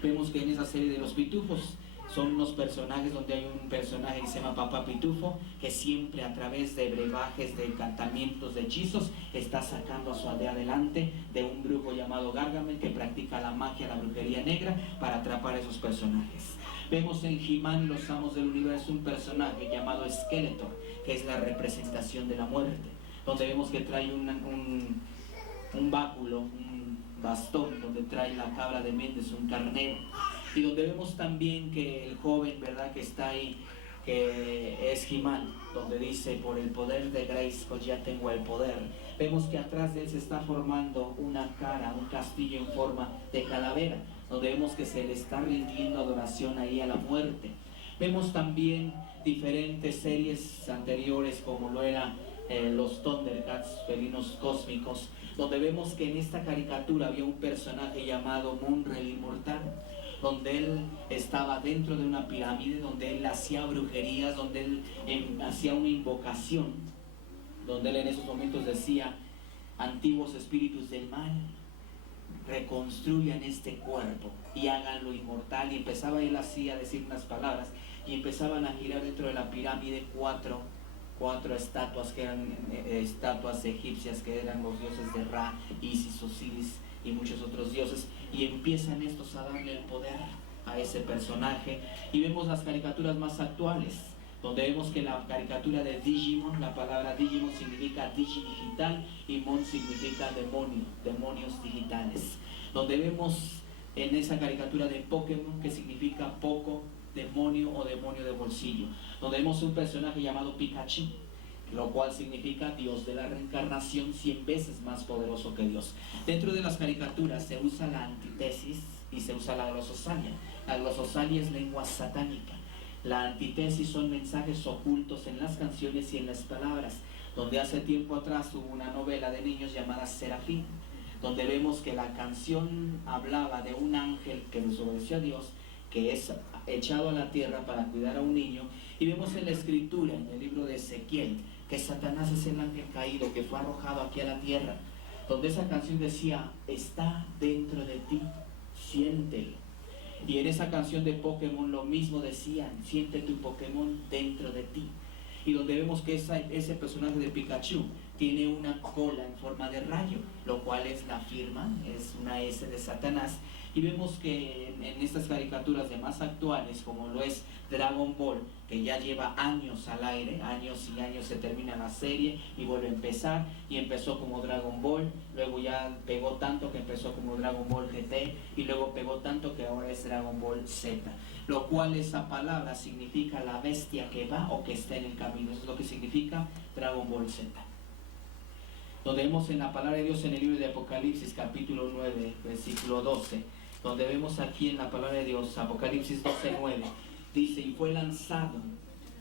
Vemos que en esa serie de los Pitufos son unos personajes donde hay un personaje que se llama Papá Pitufo, que siempre a través de brebajes, de encantamientos, de hechizos, está sacando a su aldea adelante de un brujo llamado Gargamel, que practica la magia, la brujería negra, para atrapar a esos personajes. Vemos en He-Man y los Amos del Universo un personaje llamado Skeletor, que es la representación de la muerte, donde vemos que trae un báculo, un bastón, donde trae la cabra de Méndez, un carnero. Y donde vemos también que el joven, ¿verdad?, que está ahí, que es He-Man, donde dice, por el poder de Grayskull ya tengo el poder. Vemos que atrás de él se está formando una cara, un castillo en forma de calavera, donde vemos que se le está rindiendo adoración ahí a la muerte. Vemos también diferentes series anteriores, como lo era los Thundercats, felinos cósmicos, donde vemos que en esta caricatura había un personaje llamado Munra el Inmortal, donde él estaba dentro de una pirámide, donde él hacía brujerías, donde él hacía una invocación, donde él en esos momentos decía, antiguos espíritus del mal, reconstruyan este cuerpo y háganlo inmortal. Y empezaba él así a decir unas palabras, y empezaban a girar dentro de la pirámide cuatro estatuas, que eran estatuas egipcias, que eran los dioses de Ra, Isis, Osiris y muchos otros dioses, y empiezan estos a darle el poder a ese personaje. Y vemos las caricaturas más actuales, donde vemos que la caricatura de Digimon, la palabra Digimon significa digital y Mon significa demonio, demonios digitales, donde vemos en esa caricatura de Pokémon, que significa poco, demonio o demonio de bolsillo, donde vemos un personaje llamado Pikachu, lo cual significa Dios de la reencarnación, 100 veces más poderoso que Dios. Dentro de las caricaturas se usa la antítesis y se usa la glososalia. La glososalia es lengua satánica. La antítesis son mensajes ocultos en las canciones y en las palabras, donde hace tiempo atrás hubo una novela de niños llamada Serafín, donde vemos que la canción hablaba de un ángel que desobedeció a Dios, que es echado a la tierra para cuidar a un niño, y vemos en la escritura, en el libro de Ezequiel, que Satanás es el ángel caído que fue arrojado aquí a la tierra, donde esa canción decía, está dentro de ti, siéntelo. Y en esa canción de Pokémon lo mismo decían, siente tu Pokémon dentro de ti. Y donde vemos que ese personaje de Pikachu tiene una cola en forma de rayo, lo cual es la firma, es una S de Satanás. Y vemos que en estas caricaturas de más actuales, como lo es Dragon Ball, que ya lleva años al aire, años y años, se termina la serie y vuelve a empezar, y empezó como Dragon Ball, luego ya pegó tanto que empezó como Dragon Ball GT, y luego pegó tanto que ahora es Dragon Ball Z, lo cual esa palabra significa la bestia que va o que está en el camino. Eso es lo que significa Dragon Ball Z. Donde vemos en la palabra de Dios en el libro de Apocalipsis capítulo 9, versículo 12, donde vemos aquí en la palabra de Dios, Apocalipsis 12:9, dice, y fue lanzado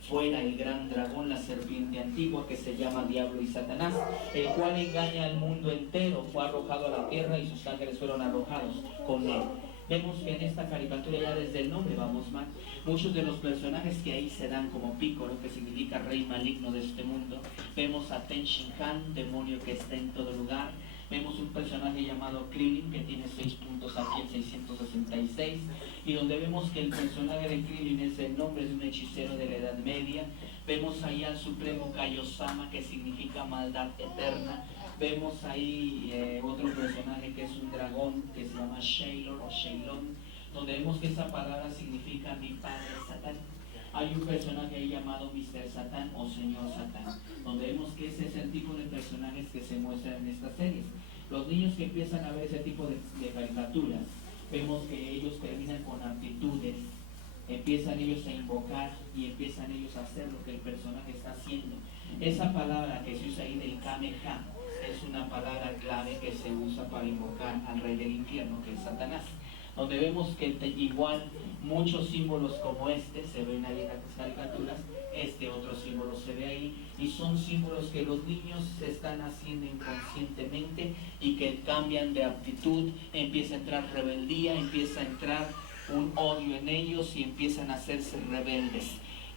fuera el gran dragón, la serpiente antigua, que se llama Diablo y Satanás, el cual engaña al mundo entero, fue arrojado a la tierra y sus ángeles fueron arrojados con él. Vemos que en esta caricatura ya desde el nombre vamos mal. Muchos de los personajes que ahí se dan como Piccolo, que significa rey maligno de este mundo. Vemos a Ten Shin Han, demonio que está en todo lugar. Vemos un personaje llamado Krillin, que tiene 6 puntos aquí en 666, y donde vemos que el personaje de Krillin es el nombre de un hechicero de la Edad Media. Vemos ahí al supremo Kaiosama, que significa maldad eterna. Vemos ahí otro personaje que es un dragón que se llama Shaylor o Shaylon, donde vemos que esa palabra significa mi padre Satán. Hay un personaje ahí llamado Mr. Satán o Señor Satán, donde vemos que ese es el tipo de personajes que se muestran en estas series. Los niños que empiezan a ver ese tipo de caricaturas, vemos que ellos terminan con aptitudes, empiezan ellos a invocar y empiezan ellos a hacer lo que el personaje está haciendo. Esa palabra que se usa ahí del Kameha es una palabra clave que se usa para invocar al rey del infierno, que es Satanás. Donde vemos que igual muchos símbolos como este se ven ahí en las caricaturas, este otro símbolo se ve ahí, y son símbolos que los niños se están haciendo inconscientemente y que cambian de actitud, empieza a entrar rebeldía, empieza a entrar un odio en ellos y empiezan a hacerse rebeldes.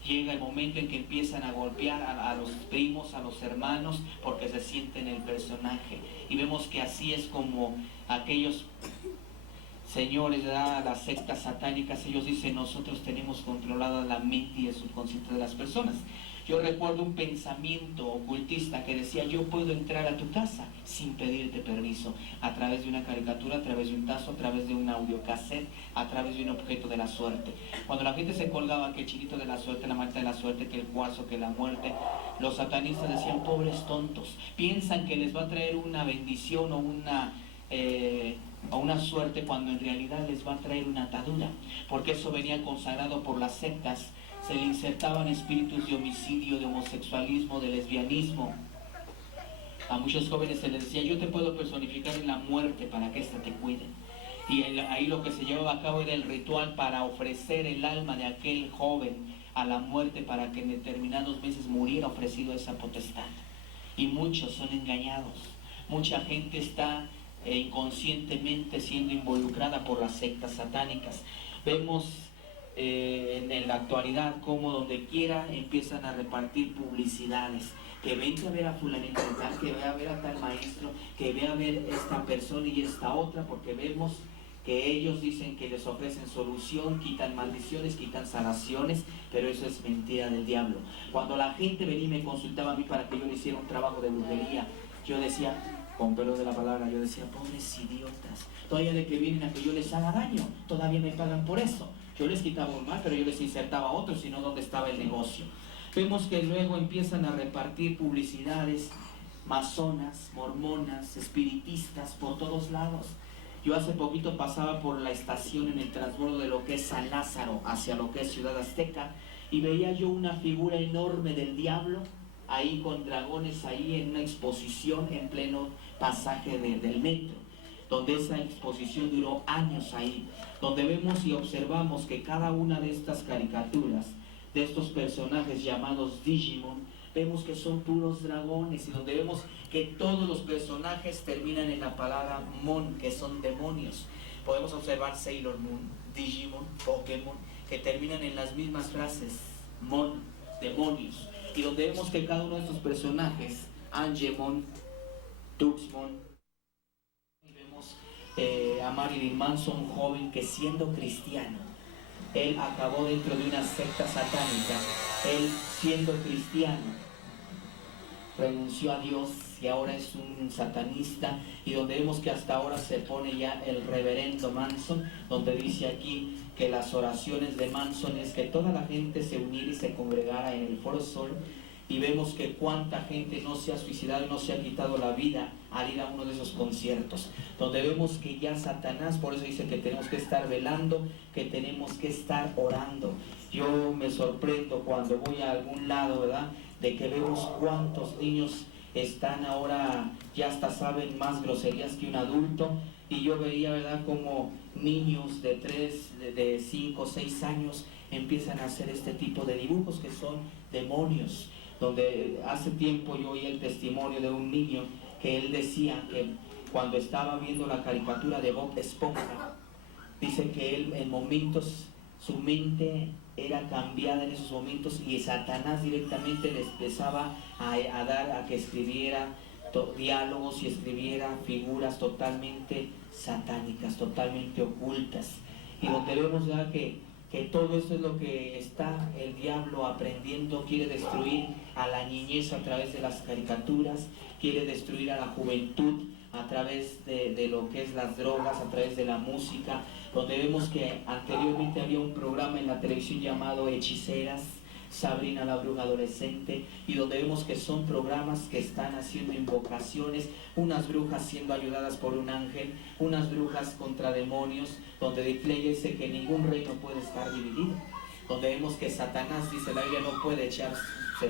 Llega el momento en que empiezan a golpear a los primos, a los hermanos, porque se sienten el personaje. Y vemos que así es como aquellos señores de las sectas satánicas, ellos dicen, nosotros tenemos controlada la mente y el subconsciente de las personas. Yo recuerdo un pensamiento ocultista que decía, yo puedo entrar a tu casa sin pedirte permiso, a través de una caricatura, a través de un tazo, a través de un audiocassette, a través de un objeto de la suerte. Cuando la gente se colgaba que el chinito de la suerte, la marca de la suerte, que el cuarzo, que la muerte, los satanistas decían, pobres tontos, piensan que les va a traer una bendición o una suerte, cuando en realidad les va a traer una atadura, porque eso venía consagrado por las sectas. Se le insertaban espíritus de homicidio, de homosexualismo, de lesbianismo. A muchos jóvenes se les decía, yo te puedo personificar en la muerte para que ésta te cuide. Y ahí lo que se llevaba a cabo era el ritual para ofrecer el alma de aquel joven a la muerte, para que en determinados meses muriera ofrecido esa potestad. Y muchos son engañados. Mucha gente está inconscientemente siendo involucrada por las sectas satánicas. Vemos en la actualidad como donde quiera empiezan a repartir publicidades, que vente a ver a fulanito de tal, que ve a ver a tal maestro, que ve a ver esta persona y esta otra, porque vemos que ellos dicen que les ofrecen solución, quitan maldiciones, quitan sanaciones, pero eso es mentira del diablo. Cuando la gente venía y me consultaba a mí para que yo le hiciera un trabajo de brujería, yo decía, con pelo de la palabra, yo decía, pobres idiotas, todavía de que vienen a que yo les haga daño, todavía me pagan por eso. Yo les quitaba un mal, pero yo les insertaba otro, sino dónde estaba el negocio. Vemos que luego empiezan a repartir publicidades masonas, mormonas, espiritistas, por todos lados. Yo hace poquito pasaba por la estación en el transbordo de lo que es San Lázaro hacia lo que es Ciudad Azteca y veía yo una figura enorme del diablo ahí con dragones ahí en una exposición en pleno pasaje del metro, donde esa exposición duró años ahí, donde vemos y observamos que cada una de estas caricaturas, de estos personajes llamados Digimon, vemos que son puros dragones y donde vemos que todos los personajes terminan en la palabra Mon, que son demonios. Podemos observar Sailor Moon, Digimon, Pokémon, que terminan en las mismas frases, Mon, demonios. Y donde vemos que cada uno de estos personajes, Angemon, Tuxmon, y vemos a Marilyn Manson, un joven que siendo cristiano, él acabó dentro de una secta satánica, él siendo cristiano, renunció a Dios y ahora es un satanista, y donde vemos que hasta ahora se pone ya el reverendo Manson, donde dice aquí que las oraciones de Manson es que toda la gente se uniera y se congregara en el Foro Sol, y vemos que cuánta gente no se ha suicidado y no se ha quitado la vida al ir a uno de esos conciertos, donde vemos que ya Satanás, por eso dice que tenemos que estar velando, que tenemos que estar orando. Yo me sorprendo cuando voy a algún lado, ¿verdad?, de que vemos cuántos niños están ahora, ya hasta saben más groserías que un adulto, y yo veía, ¿verdad?, como niños de 3, de 5, 6 años empiezan a hacer este tipo de dibujos que son demonios, donde hace tiempo yo oí el testimonio de un niño que él decía que cuando estaba viendo la caricatura de Bob Esponja, dice que él en momentos, su mente era cambiada en esos momentos y Satanás directamente le empezaba a dar a que escribiera diálogos y escribiera figuras totalmente satánicas, totalmente ocultas, y donde vemos ya que todo esto es lo que está el diablo aprendiendo. Quiere destruir a la niñez a través de las caricaturas, quiere destruir a la juventud a través de lo que es las drogas, a través de la música, donde vemos que anteriormente había un programa en la televisión llamado Hechiceras, Sabrina la bruja adolescente, y donde vemos que son programas que están haciendo invocaciones, unas brujas siendo ayudadas por un ángel, unas brujas contra demonios, donde dice que ningún reino puede estar dividido, donde vemos que Satanás, dice la Biblia, no puede echarse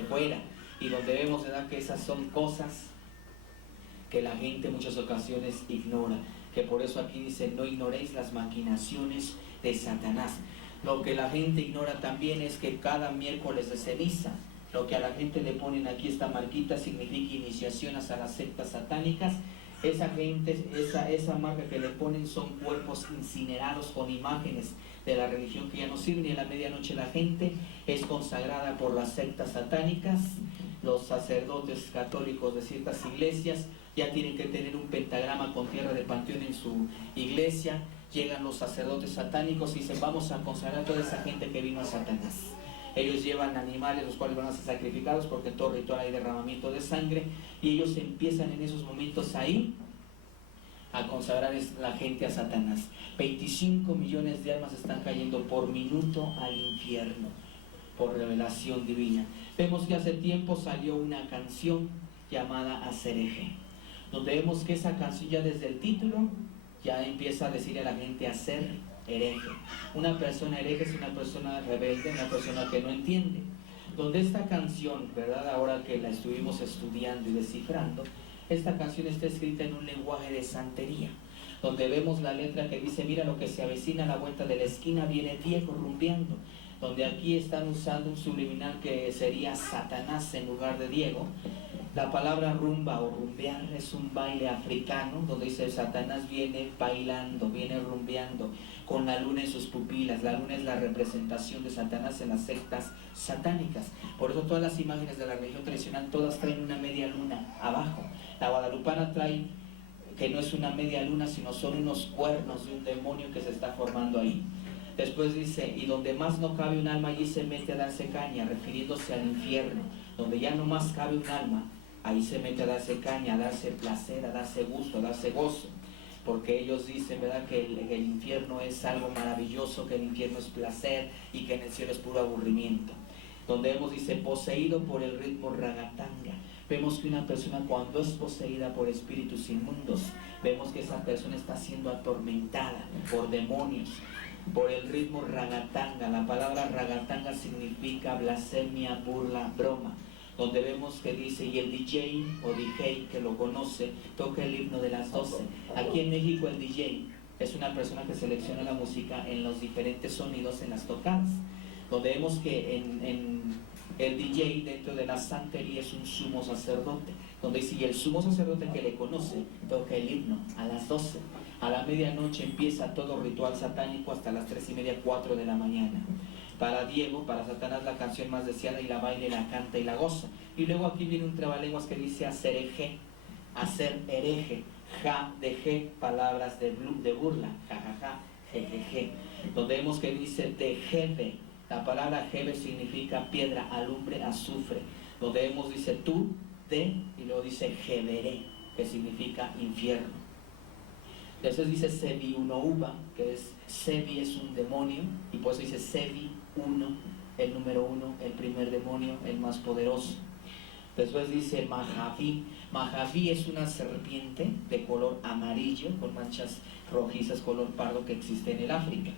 fuera, y donde vemos, ¿verdad?, que esas son cosas que la gente en muchas ocasiones ignora, que por eso aquí dice, no ignoréis las maquinaciones de Satanás. Lo que la gente ignora también es que cada miércoles de ceniza, lo que a la gente le ponen aquí esta marquita significa iniciación hacia las sectas satánicas. Esa gente, esa marca que le ponen son cuerpos incinerados con imágenes de la religión que ya no sirven, y a la medianoche la gente es consagrada por las sectas satánicas. Los sacerdotes católicos de ciertas iglesias ya tienen que tener un pentagrama con tierra de panteón en su iglesia. Llegan los sacerdotes satánicos y dicen, vamos a consagrar a toda esa gente que vino a Satanás. Ellos llevan animales los cuales van a ser sacrificados, porque en todo ritual hay derramamiento de sangre, y ellos empiezan en esos momentos ahí a consagrar la gente a Satanás. 25 millones de almas están cayendo por minuto al infierno por revelación divina. Vemos que hace tiempo salió una canción llamada Hacer Eje, donde vemos que esa canción ya desde el título ya empieza a decirle a la gente a ser hereje. Una persona hereje es una persona rebelde, una persona que no entiende. Donde esta canción, ¿verdad?, ahora que la estuvimos estudiando y descifrando, esta canción está escrita en un lenguaje de santería, donde vemos la letra que dice, mira lo que se avecina a la vuelta de la esquina, viene Diego rumbeando, donde aquí están usando un subliminal que sería Satanás en lugar de Diego. La palabra rumba o rumbear es un baile africano, donde dice Satanás viene bailando, viene rumbeando, con la luna en sus pupilas. La luna es la representación de Satanás en las sectas satánicas. Por eso todas las imágenes de la religión tradicional, todas traen una media luna abajo. La guadalupana trae que no es una media luna, sino son unos cuernos de un demonio que se está formando ahí. Después dice, y donde más no cabe un alma, allí se mete a darse caña, refiriéndose al infierno. Donde ya no más cabe un alma, ahí se mete a darse caña, a darse placer, a darse gusto, a darse gozo. Porque ellos dicen, ¿verdad?, que el infierno es algo maravilloso, que el infierno es placer y que en el cielo es puro aburrimiento. Donde hemos, dice, poseído por el ritmo ragatanga, Vemos que una persona cuando es poseída por espíritus inmundos, vemos que esa persona está siendo atormentada por demonios, por el ritmo ragatanga. La palabra ragatanga significa blasfemia, burla, broma. Donde vemos que dice, y el DJ o DJ que lo conoce, toca el himno de las 12. Aquí en México el DJ es una persona que selecciona la música en los diferentes sonidos en las tocadas. Donde vemos que en el DJ dentro de la santería es un sumo sacerdote. Donde dice, y el sumo sacerdote que le conoce, toca el himno a las 12. A la medianoche empieza todo ritual satánico hasta las 3:30, 4 de la mañana. Para Diego, para Satanás, la canción más deseada, y la baila y la canta y la goza. Y luego aquí viene un trabalenguas que dice hacer hereje, ja de je, palabras de burla, jajaja, jejeje. Donde vemos que dice de jebe, la palabra jebe significa piedra, alumbre, azufre. Donde vemos dice tú, de, y luego dice jeberé, que significa infierno. Después dice Sebi uno uva, que es Sebi es un demonio, y por eso dice Sebi uno, el número 1, el primer demonio, el más poderoso. Después dice Mahaví. Mahaví es una serpiente de color amarillo con manchas rojizas color pardo que existe en el África.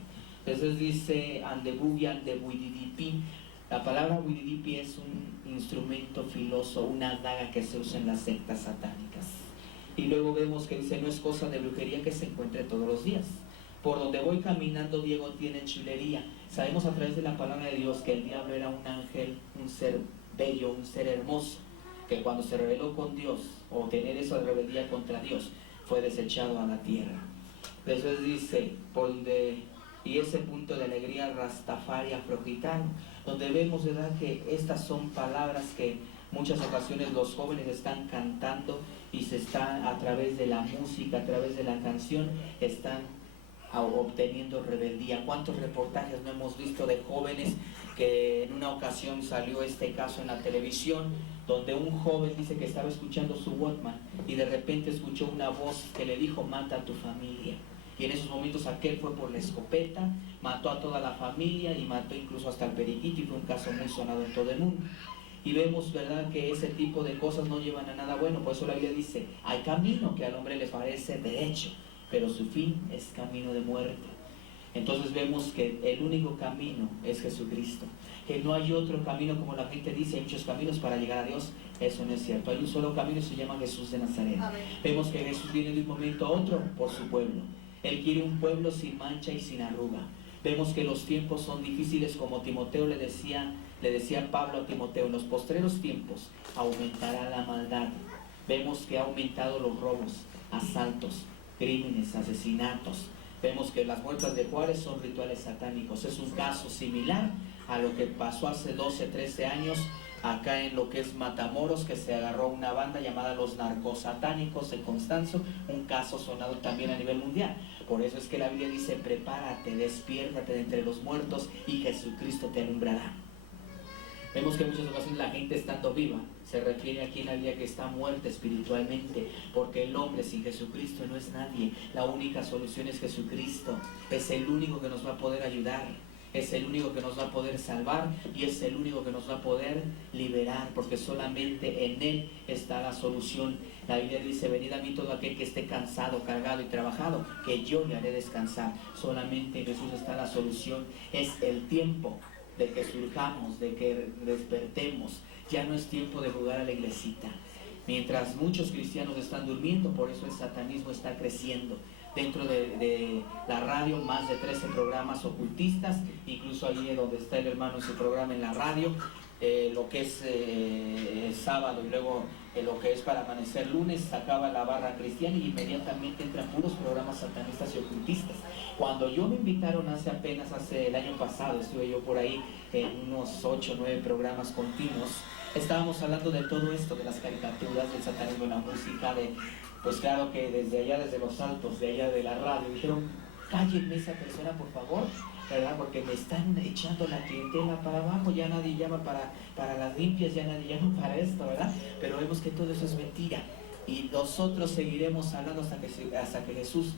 Después dice Andebubi, Andebuididipi. La palabra Wididipi es un instrumento filoso, una daga que se usa en las sectas satánicas. Y luego vemos que dice, no es cosa de brujería que se encuentre todos los días. Por donde voy caminando, Diego tiene chulería. Sabemos a través de la palabra de Dios que el diablo era un ángel, un ser bello, un ser hermoso, que cuando se rebeló con Dios, o tener esa rebeldía contra Dios, fue desechado a la tierra. Después dice, por donde, y ese punto de alegría Rastafari afrogitano, donde vemos, ¿verdad?, que estas son palabras que muchas ocasiones los jóvenes están cantando y se están a través de la música, a través de la canción, están obteniendo rebeldía. ¿Cuántos reportajes no hemos visto de jóvenes que en una ocasión salió este caso en la televisión, donde un joven dice que estaba escuchando su Walkman y de repente escuchó una voz que le dijo mata a tu familia? Y en esos momentos aquel fue por la escopeta, mató a toda la familia y mató incluso hasta el periquito, y fue un caso muy sonado en todo el mundo. Y vemos, ¿verdad?, que ese tipo de cosas no llevan a nada bueno. Por eso la Biblia dice, hay camino que al hombre le parece derecho, pero su fin es camino de muerte. Entonces vemos que el único camino es Jesucristo, que no hay otro camino, como la gente dice, hay muchos caminos para llegar a Dios. Eso no es cierto, hay un solo camino y se llama Jesús de Nazaret. Amén. Vemos que Jesús viene de un momento a otro por su pueblo. Él quiere un pueblo sin mancha y sin arruga. Vemos que los tiempos son difíciles, como Timoteo le decía Pablo a Timoteo, en los postreros tiempos aumentará la maldad. Vemos que ha aumentado los robos, asaltos, crímenes, asesinatos. Vemos que las muertas de Juárez son rituales satánicos. Es un caso similar a lo que pasó hace 12, 13 años acá en lo que es Matamoros, que se agarró una banda llamada los narcosatánicos de Constanzo, un caso sonado también a nivel mundial. Por eso es que la Biblia dice, prepárate, despiértate de entre los muertos y Jesucristo te alumbrará. Vemos que en muchas ocasiones la gente estando viva se refiere aquí en la Biblia que está muerta espiritualmente, porque el hombre sin Jesucristo no es nadie. La única solución es Jesucristo. Es el único que nos va a poder ayudar, es el único que nos va a poder salvar y es el único que nos va a poder liberar, porque solamente en Él está la solución. La Biblia dice, venid a mí todo aquel que esté cansado, cargado y trabajado, que yo le haré descansar. Solamente en Jesús está la solución. Es el tiempo de que surjamos, de que despertemos. Ya no es tiempo de jugar a la iglesita. Mientras muchos cristianos están durmiendo, por eso el satanismo está creciendo. Dentro de la radio, más de 13 programas ocultistas, incluso allí donde está el hermano en su programa en la radio, lo que es sábado y luego lo que es para amanecer lunes, sacaba la barra cristiana y inmediatamente entran puros programas satanistas y ocultistas. Cuando yo me invitaron hace el año pasado, estuve yo por ahí en unos 8 o 9 programas continuos, estábamos hablando de todo esto, de las caricaturas, del satanismo en la música, pues claro que desde allá, desde los altos, de allá de la radio, dijeron, cállenme esa persona por favor, ¿verdad? Porque me están echando la clientela para abajo, ya nadie llama para las limpias, ya nadie llama para esto, ¿verdad? Pero vemos que todo eso es mentira y nosotros seguiremos hablando hasta que Jesús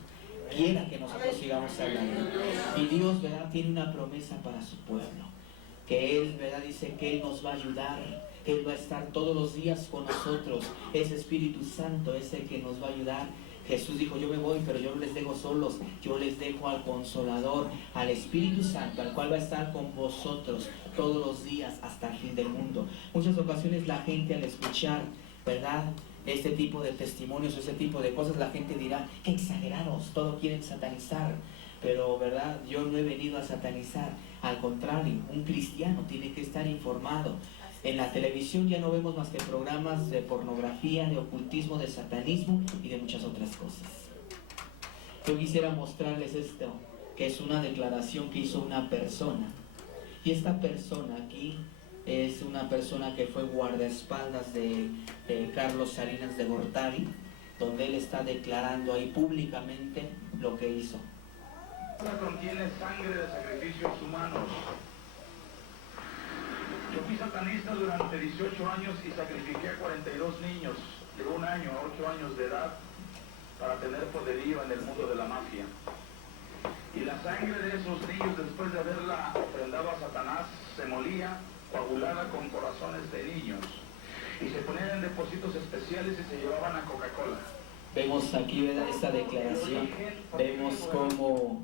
quiera que nosotros sigamos hablando. Y Dios, ¿verdad?, tiene una promesa para su pueblo, que Él, ¿verdad?, dice que Él nos va a ayudar, Él va a estar todos los días con nosotros. Ese Espíritu Santo es el que nos va a ayudar. Jesús dijo, yo me voy, pero yo no les dejo solos, yo les dejo al Consolador, al Espíritu Santo, al cual va a estar con vosotros todos los días hasta el fin del mundo. Muchas ocasiones la gente al escuchar, ¿verdad?, este tipo de testimonios, este tipo de cosas, la gente dirá, qué exagerados, todo quieren satanizar. Pero, ¿verdad?, yo no he venido a satanizar. Al contrario, un cristiano tiene que estar informado. En la televisión ya no vemos más que programas de pornografía, de ocultismo, de satanismo y de muchas otras cosas. Yo quisiera mostrarles esto, que es una declaración que hizo una persona. Y esta persona aquí es una persona que fue guardaespaldas de Carlos Salinas de Gortari, donde él está declarando ahí públicamente lo que hizo. Contiene sangre de sacrificios humanos. Yo fui satanista durante 18 años y sacrifiqué a 42 niños de 1 año a 8 años de edad para tener poderío en el mundo de la mafia. Y la sangre de esos niños, después de haberla ofrendado a Satanás, se molía coagulada con corazones de niños y se ponían en depósitos especiales y se llevaban a Coca-Cola. Vemos aquí, ¿verdad?, esta declaración. Vemos cómo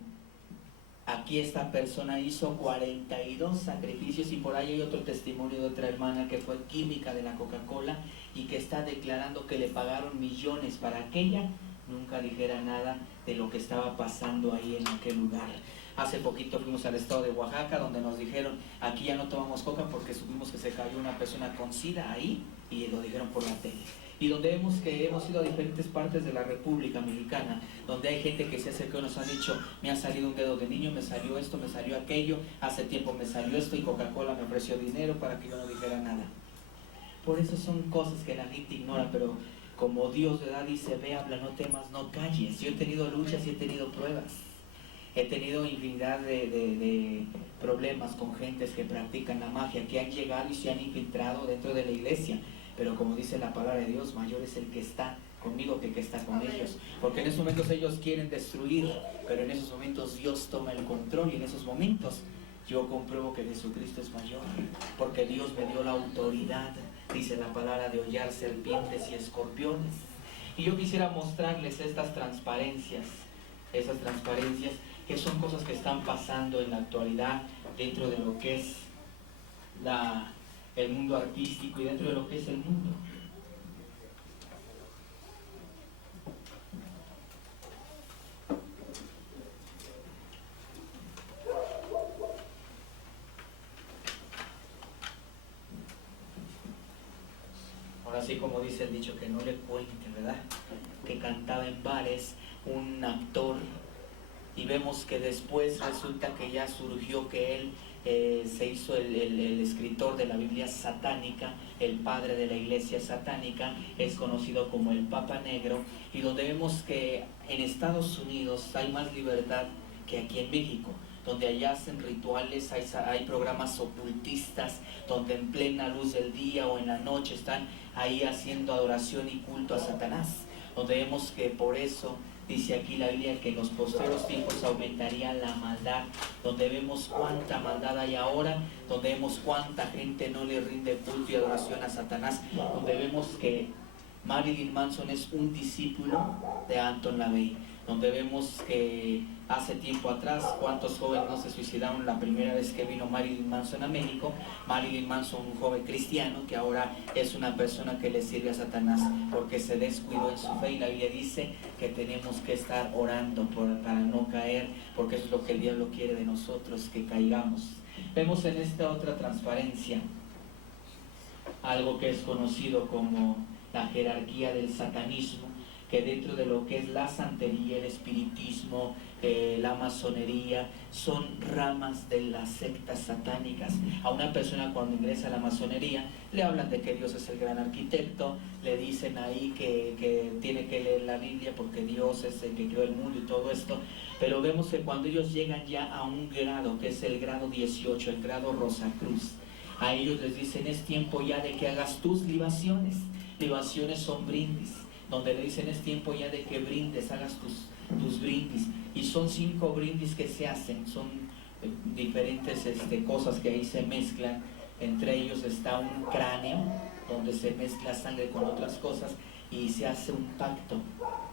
aquí esta persona hizo 42 sacrificios, y por ahí hay otro testimonio de otra hermana que fue química de la Coca-Cola y que está declarando que le pagaron millones para que ella nunca dijera nada de lo que estaba pasando ahí en aquel lugar. Hace poquito fuimos al estado de Oaxaca, donde nos dijeron, aquí ya no tomamos coca porque supimos que se cayó una persona con SIDA ahí, y lo dijeron por la tele. Y donde hemos ido a diferentes partes de la República Mexicana, donde hay gente que se acercó y nos ha dicho, me ha salido un dedo de niño, me salió esto, me salió aquello, hace tiempo me salió esto, y Coca-Cola me ofreció dinero para que yo no dijera nada. Por eso son cosas que la gente ignora, pero como Dios, ¿verdad?, dice, ve, habla, no temas, no calles. Yo he tenido luchas y he tenido pruebas. He tenido infinidad de problemas con gentes que practican la magia, que han llegado y se han infiltrado dentro de la iglesia. Pero como dice la palabra de Dios, mayor es el que está conmigo que el que está con ellos. Porque en esos momentos ellos quieren destruir, pero en esos momentos Dios toma el control, y en esos momentos yo compruebo que Jesucristo es mayor. Porque Dios me dio la autoridad, dice la palabra, de hollar serpientes y escorpiones. Y yo quisiera mostrarles estas transparencias, que son cosas que están pasando en la actualidad dentro de lo que es el mundo artístico y dentro de lo que es el mundo. Ahora sí, como dice el dicho, que no le cuente, ¿verdad?, que cantaba en bares, un actor, y vemos que después resulta que ya surgió que él se hizo el escritor de la Biblia satánica, el padre de la iglesia satánica, es conocido como el Papa Negro, y donde vemos que en Estados Unidos hay más libertad que aquí en México, donde allá hacen rituales, hay programas ocultistas, donde en plena luz del día o en la noche están ahí haciendo adoración y culto a Satanás, donde vemos que por eso dice aquí la Biblia que en los postreros tiempos aumentaría la maldad, donde vemos cuánta maldad hay ahora, donde vemos cuánta gente no le rinde culto y adoración a Satanás, donde vemos que Marilyn Manson es un discípulo de Anton LaVey, donde vemos que hace tiempo atrás cuántos jóvenes no se suicidaron la primera vez que vino Marilyn Manson a México. Marilyn Manson, un joven cristiano que ahora es una persona que le sirve a Satanás porque se descuidó en su fe, y la Biblia dice que tenemos que estar orando para no caer, porque eso es lo que el diablo quiere de nosotros, que caigamos. Vemos en esta otra transparencia algo que es conocido como la jerarquía del satanismo, que dentro de lo que es la santería, el espiritismo, la masonería, son ramas de las sectas satánicas. A una persona cuando ingresa a la masonería le hablan de que Dios es el gran arquitecto, le dicen ahí que tiene que leer la Biblia porque Dios es el que creó el mundo y todo esto, pero vemos que cuando ellos llegan ya a un grado, que es el grado 18, el grado Rosacruz, a ellos les dicen, es tiempo ya de que hagas tus libaciones. Libaciones son brindis, donde le dicen, es tiempo ya de que brindes, hagas tus brindis. Y son 5 brindis que se hacen, son diferentes cosas que ahí se mezclan, Entre ellos está un cráneo donde se mezcla sangre con otras cosas y se hace un pacto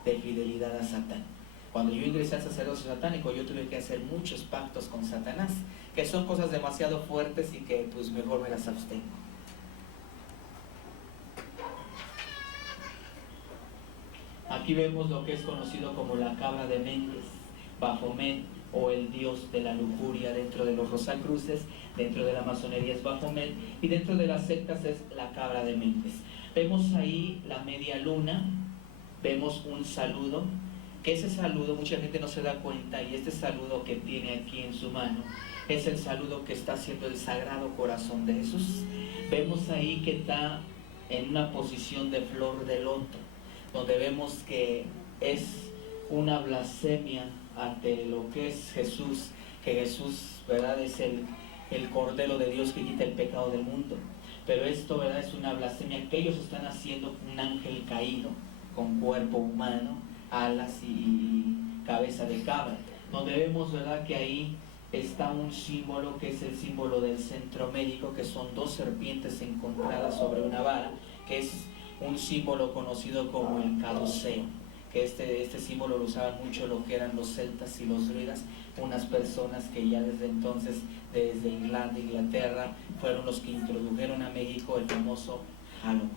de fidelidad a Satán. Cuando yo ingresé al sacerdocio satánico, yo tuve que hacer muchos pactos con Satanás, que son cosas demasiado fuertes y que pues mejor me las abstengo. Aquí vemos lo que es conocido como la cabra de Mendes, Baphomet, o el dios de la lujuria. Dentro de los Rosacruces, dentro de la masonería es Baphomet, y dentro de las sectas es la cabra de Mendes. Vemos ahí la media luna, vemos un saludo, que ese saludo mucha gente no se da cuenta, y este saludo que tiene aquí en su mano es el saludo que está haciendo el Sagrado Corazón de Jesús. Vemos ahí que está en una posición de flor de loto, donde vemos que es una blasfemia ante lo que es Jesús, que Jesús, ¿verdad?, es el Cordero de Dios que quita el pecado del mundo. Pero esto, ¿verdad?, es una blasfemia que ellos están haciendo un ángel caído, con cuerpo humano, alas y cabeza de cabra, donde vemos, ¿verdad?, que ahí está un símbolo que es el símbolo del centro médico, que son dos serpientes encontradas sobre una vara, que es un símbolo conocido como el caduceo, que este símbolo lo usaban mucho lo que eran los celtas y los druidas, unas personas que ya desde entonces, desde Irlanda, Inglaterra, fueron los que introdujeron a México el famoso Halloween,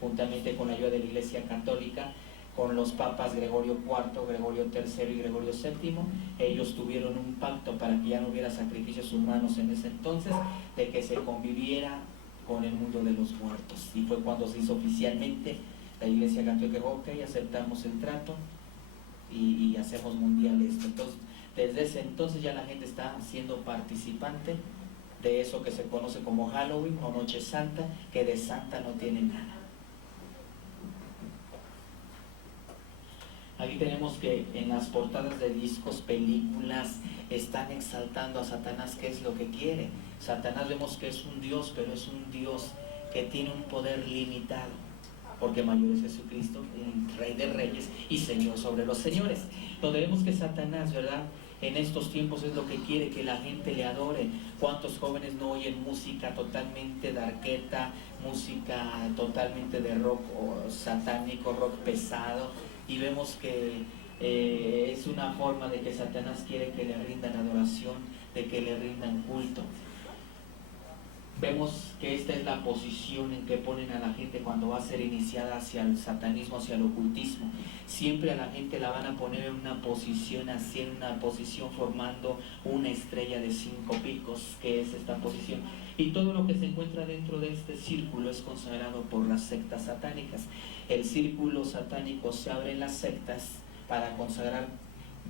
juntamente con la ayuda de la Iglesia Católica, con los papas Gregorio IV, Gregorio III y Gregorio VII. Ellos tuvieron un pacto para que ya no hubiera sacrificios humanos en ese entonces, de que se conviviera con el mundo de los muertos, y fue cuando se hizo oficialmente. La Iglesia Católica dijo: ok, aceptamos el trato y hacemos mundial esto. Entonces, desde ese entonces ya la gente está siendo participante de eso que se conoce como Halloween o Noche Santa, que de santa no tiene nada. Aquí tenemos que en las portadas de discos, películas, están exaltando a Satanás, que es lo que quiere. Satanás vemos que es un Dios, pero es un Dios que tiene un poder limitado, porque mayor es Jesucristo, un Rey de Reyes y Señor sobre los señores. Donde vemos que Satanás, ¿verdad?, en estos tiempos es lo que quiere, que la gente le adore. ¿Cuántos jóvenes no oyen música totalmente darqueta, música totalmente de rock o satánico, rock pesado? Y vemos que es una forma de que Satanás quiere que le rindan adoración, de que le rindan culto. Vemos que esta es la posición en que ponen a la gente cuando va a ser iniciada hacia el satanismo, hacia el ocultismo. Siempre a la gente la van a poner en una posición así, en una posición formando una estrella de 5 picos, que es esta posición. Y todo lo que se encuentra dentro de este círculo es consagrado por las sectas satánicas. El círculo satánico se abre en las sectas para consagrar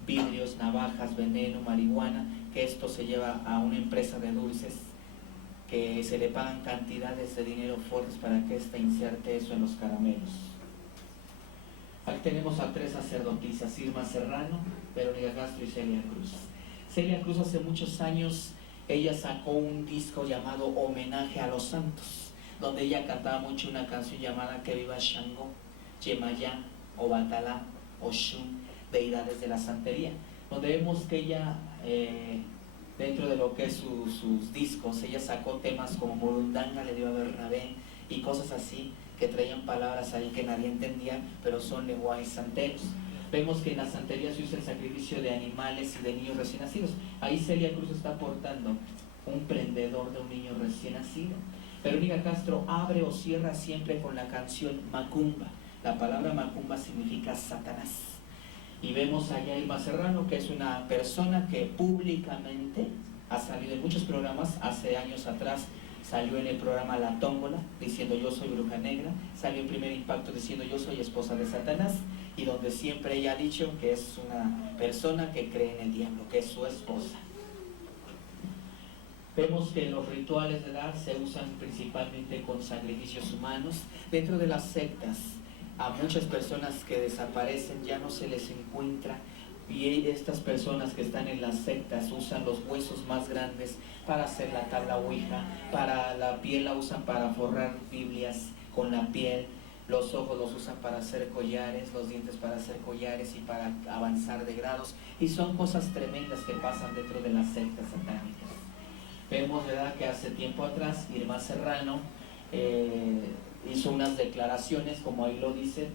vidrios, navajas, veneno, marihuana, que esto se lleva a una empresa de dulces, que se le pagan cantidades de dinero fuertes para que ésta inserte eso en los caramelos. Aquí tenemos a 3 sacerdotisas: Irma Serrano, Verónica Castro y Celia Cruz. Celia Cruz hace muchos años, ella sacó un disco llamado Homenaje a los Santos, donde ella cantaba mucho una canción llamada Que viva Shango, Yemayá, Obatalá, Oshun, deidades de la santería, donde vemos que ella, dentro de lo que es sus discos, ella sacó temas como Morundanga le dio a Bernabé y cosas así, que traían palabras ahí que nadie entendía, pero son lenguajes santeros. Vemos que en la santería se usa el sacrificio de animales y de niños recién nacidos. Ahí Celia Cruz está portando un prendedor de un niño recién nacido. Verónica Castro abre o cierra siempre con la canción Macumba. La palabra Macumba significa Satanás. Y vemos allá a Irma Serrano, que es una persona que públicamente ha salido en muchos programas. Hace años atrás salió en el programa La Tómbola diciendo yo soy bruja negra, salió en Primer Impacto diciendo yo soy esposa de Satanás, y donde siempre ella ha dicho que es una persona que cree en el diablo, que es su esposa. Vemos que los rituales de edad se usan principalmente con sacrificios humanos. Dentro de las sectas, a muchas personas que desaparecen ya no se les encuentra, y estas personas que están en las sectas usan los huesos más grandes para hacer la tabla ouija, para la piel la usan para forrar Biblias con la piel, los ojos los usan para hacer collares, los dientes para hacer collares y para avanzar de grados, y son cosas tremendas que pasan dentro de las sectas satánicas. Vemos, ¿verdad?, que hace tiempo atrás Irma Serrano hizo unas declaraciones, como ahí lo dice,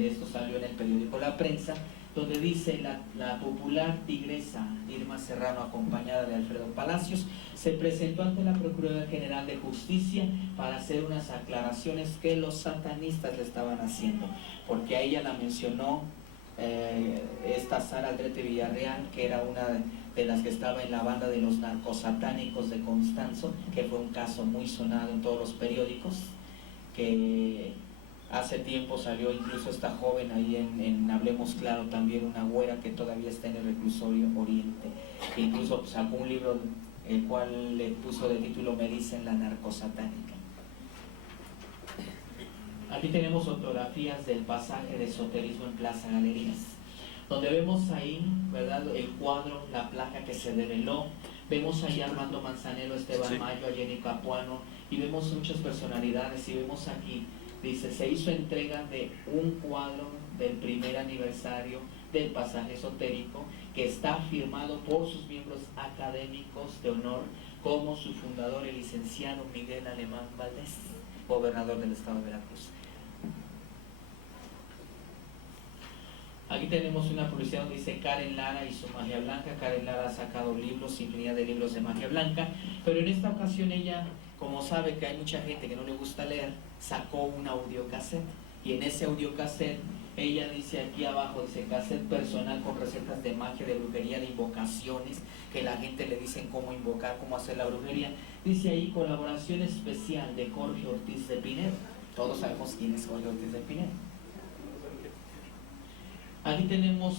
esto salió en el periódico La Prensa, donde dice: la popular tigresa Irma Serrano, acompañada de Alfredo Palacios, se presentó ante la Procuraduría General de Justicia para hacer unas aclaraciones que los satanistas le estaban haciendo, porque a ella la mencionó esta Sara Aldrete Villarreal, que era una de las que estaba en la banda de los narcosatánicos de Constanzo, que fue un caso muy sonado en todos los periódicos, que hace tiempo salió incluso esta joven ahí en Hablemos Claro, también una güera que todavía está en el reclusorio Oriente, que incluso sacó un libro el cual le puso de título Me dicen la narcosatánica. Aquí tenemos fotografías del pasaje de esoterismo en Plaza Galerías, donde vemos ahí, ¿verdad?, el cuadro, la placa que se develó. Vemos ahí a Armando Manzanero, Esteban Mayo, a Jenny Capuano, y vemos muchas personalidades. Y vemos aquí, dice: se hizo entrega de un cuadro del primer aniversario del pasaje esotérico, que está firmado por sus miembros académicos de honor, como su fundador, el licenciado Miguel Alemán Valdés, gobernador del estado de Veracruz. Aquí tenemos una publicidad donde dice Karen Lara y su magia blanca. Karen Lara ha sacado libros, infinidad de libros de magia blanca, pero en esta ocasión ella, como sabe que hay mucha gente que no le gusta leer, sacó un audiocassette, y en ese audiocassette ella dice aquí abajo, dice: cassette personal con recetas de magia, de brujería, de invocaciones, que la gente le dicen cómo invocar, cómo hacer la brujería. Dice ahí: colaboración especial de Jorge Ortiz de Pinedo. Todos sabemos quién es Jorge Ortiz de Pinedo. Aquí tenemos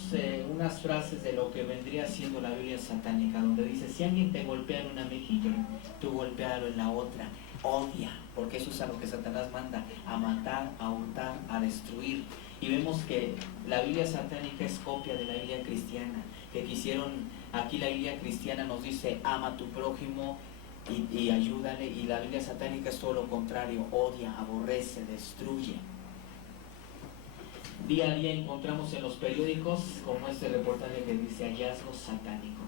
unas frases de lo que vendría siendo la Biblia satánica, donde dice: si alguien te golpea en una mejilla, tú golpealo en la otra. Odia, porque eso es a lo que Satanás manda: a matar, a hurtar, a destruir. Y vemos que la Biblia satánica es copia de la Biblia cristiana, que quisieron, aquí la Biblia cristiana nos dice: ama a tu prójimo y ayúdale, y la Biblia satánica es todo lo contrario: odia, aborrece, destruye. Día a día encontramos en los periódicos, como este reportaje que dice: hallazgo satánico,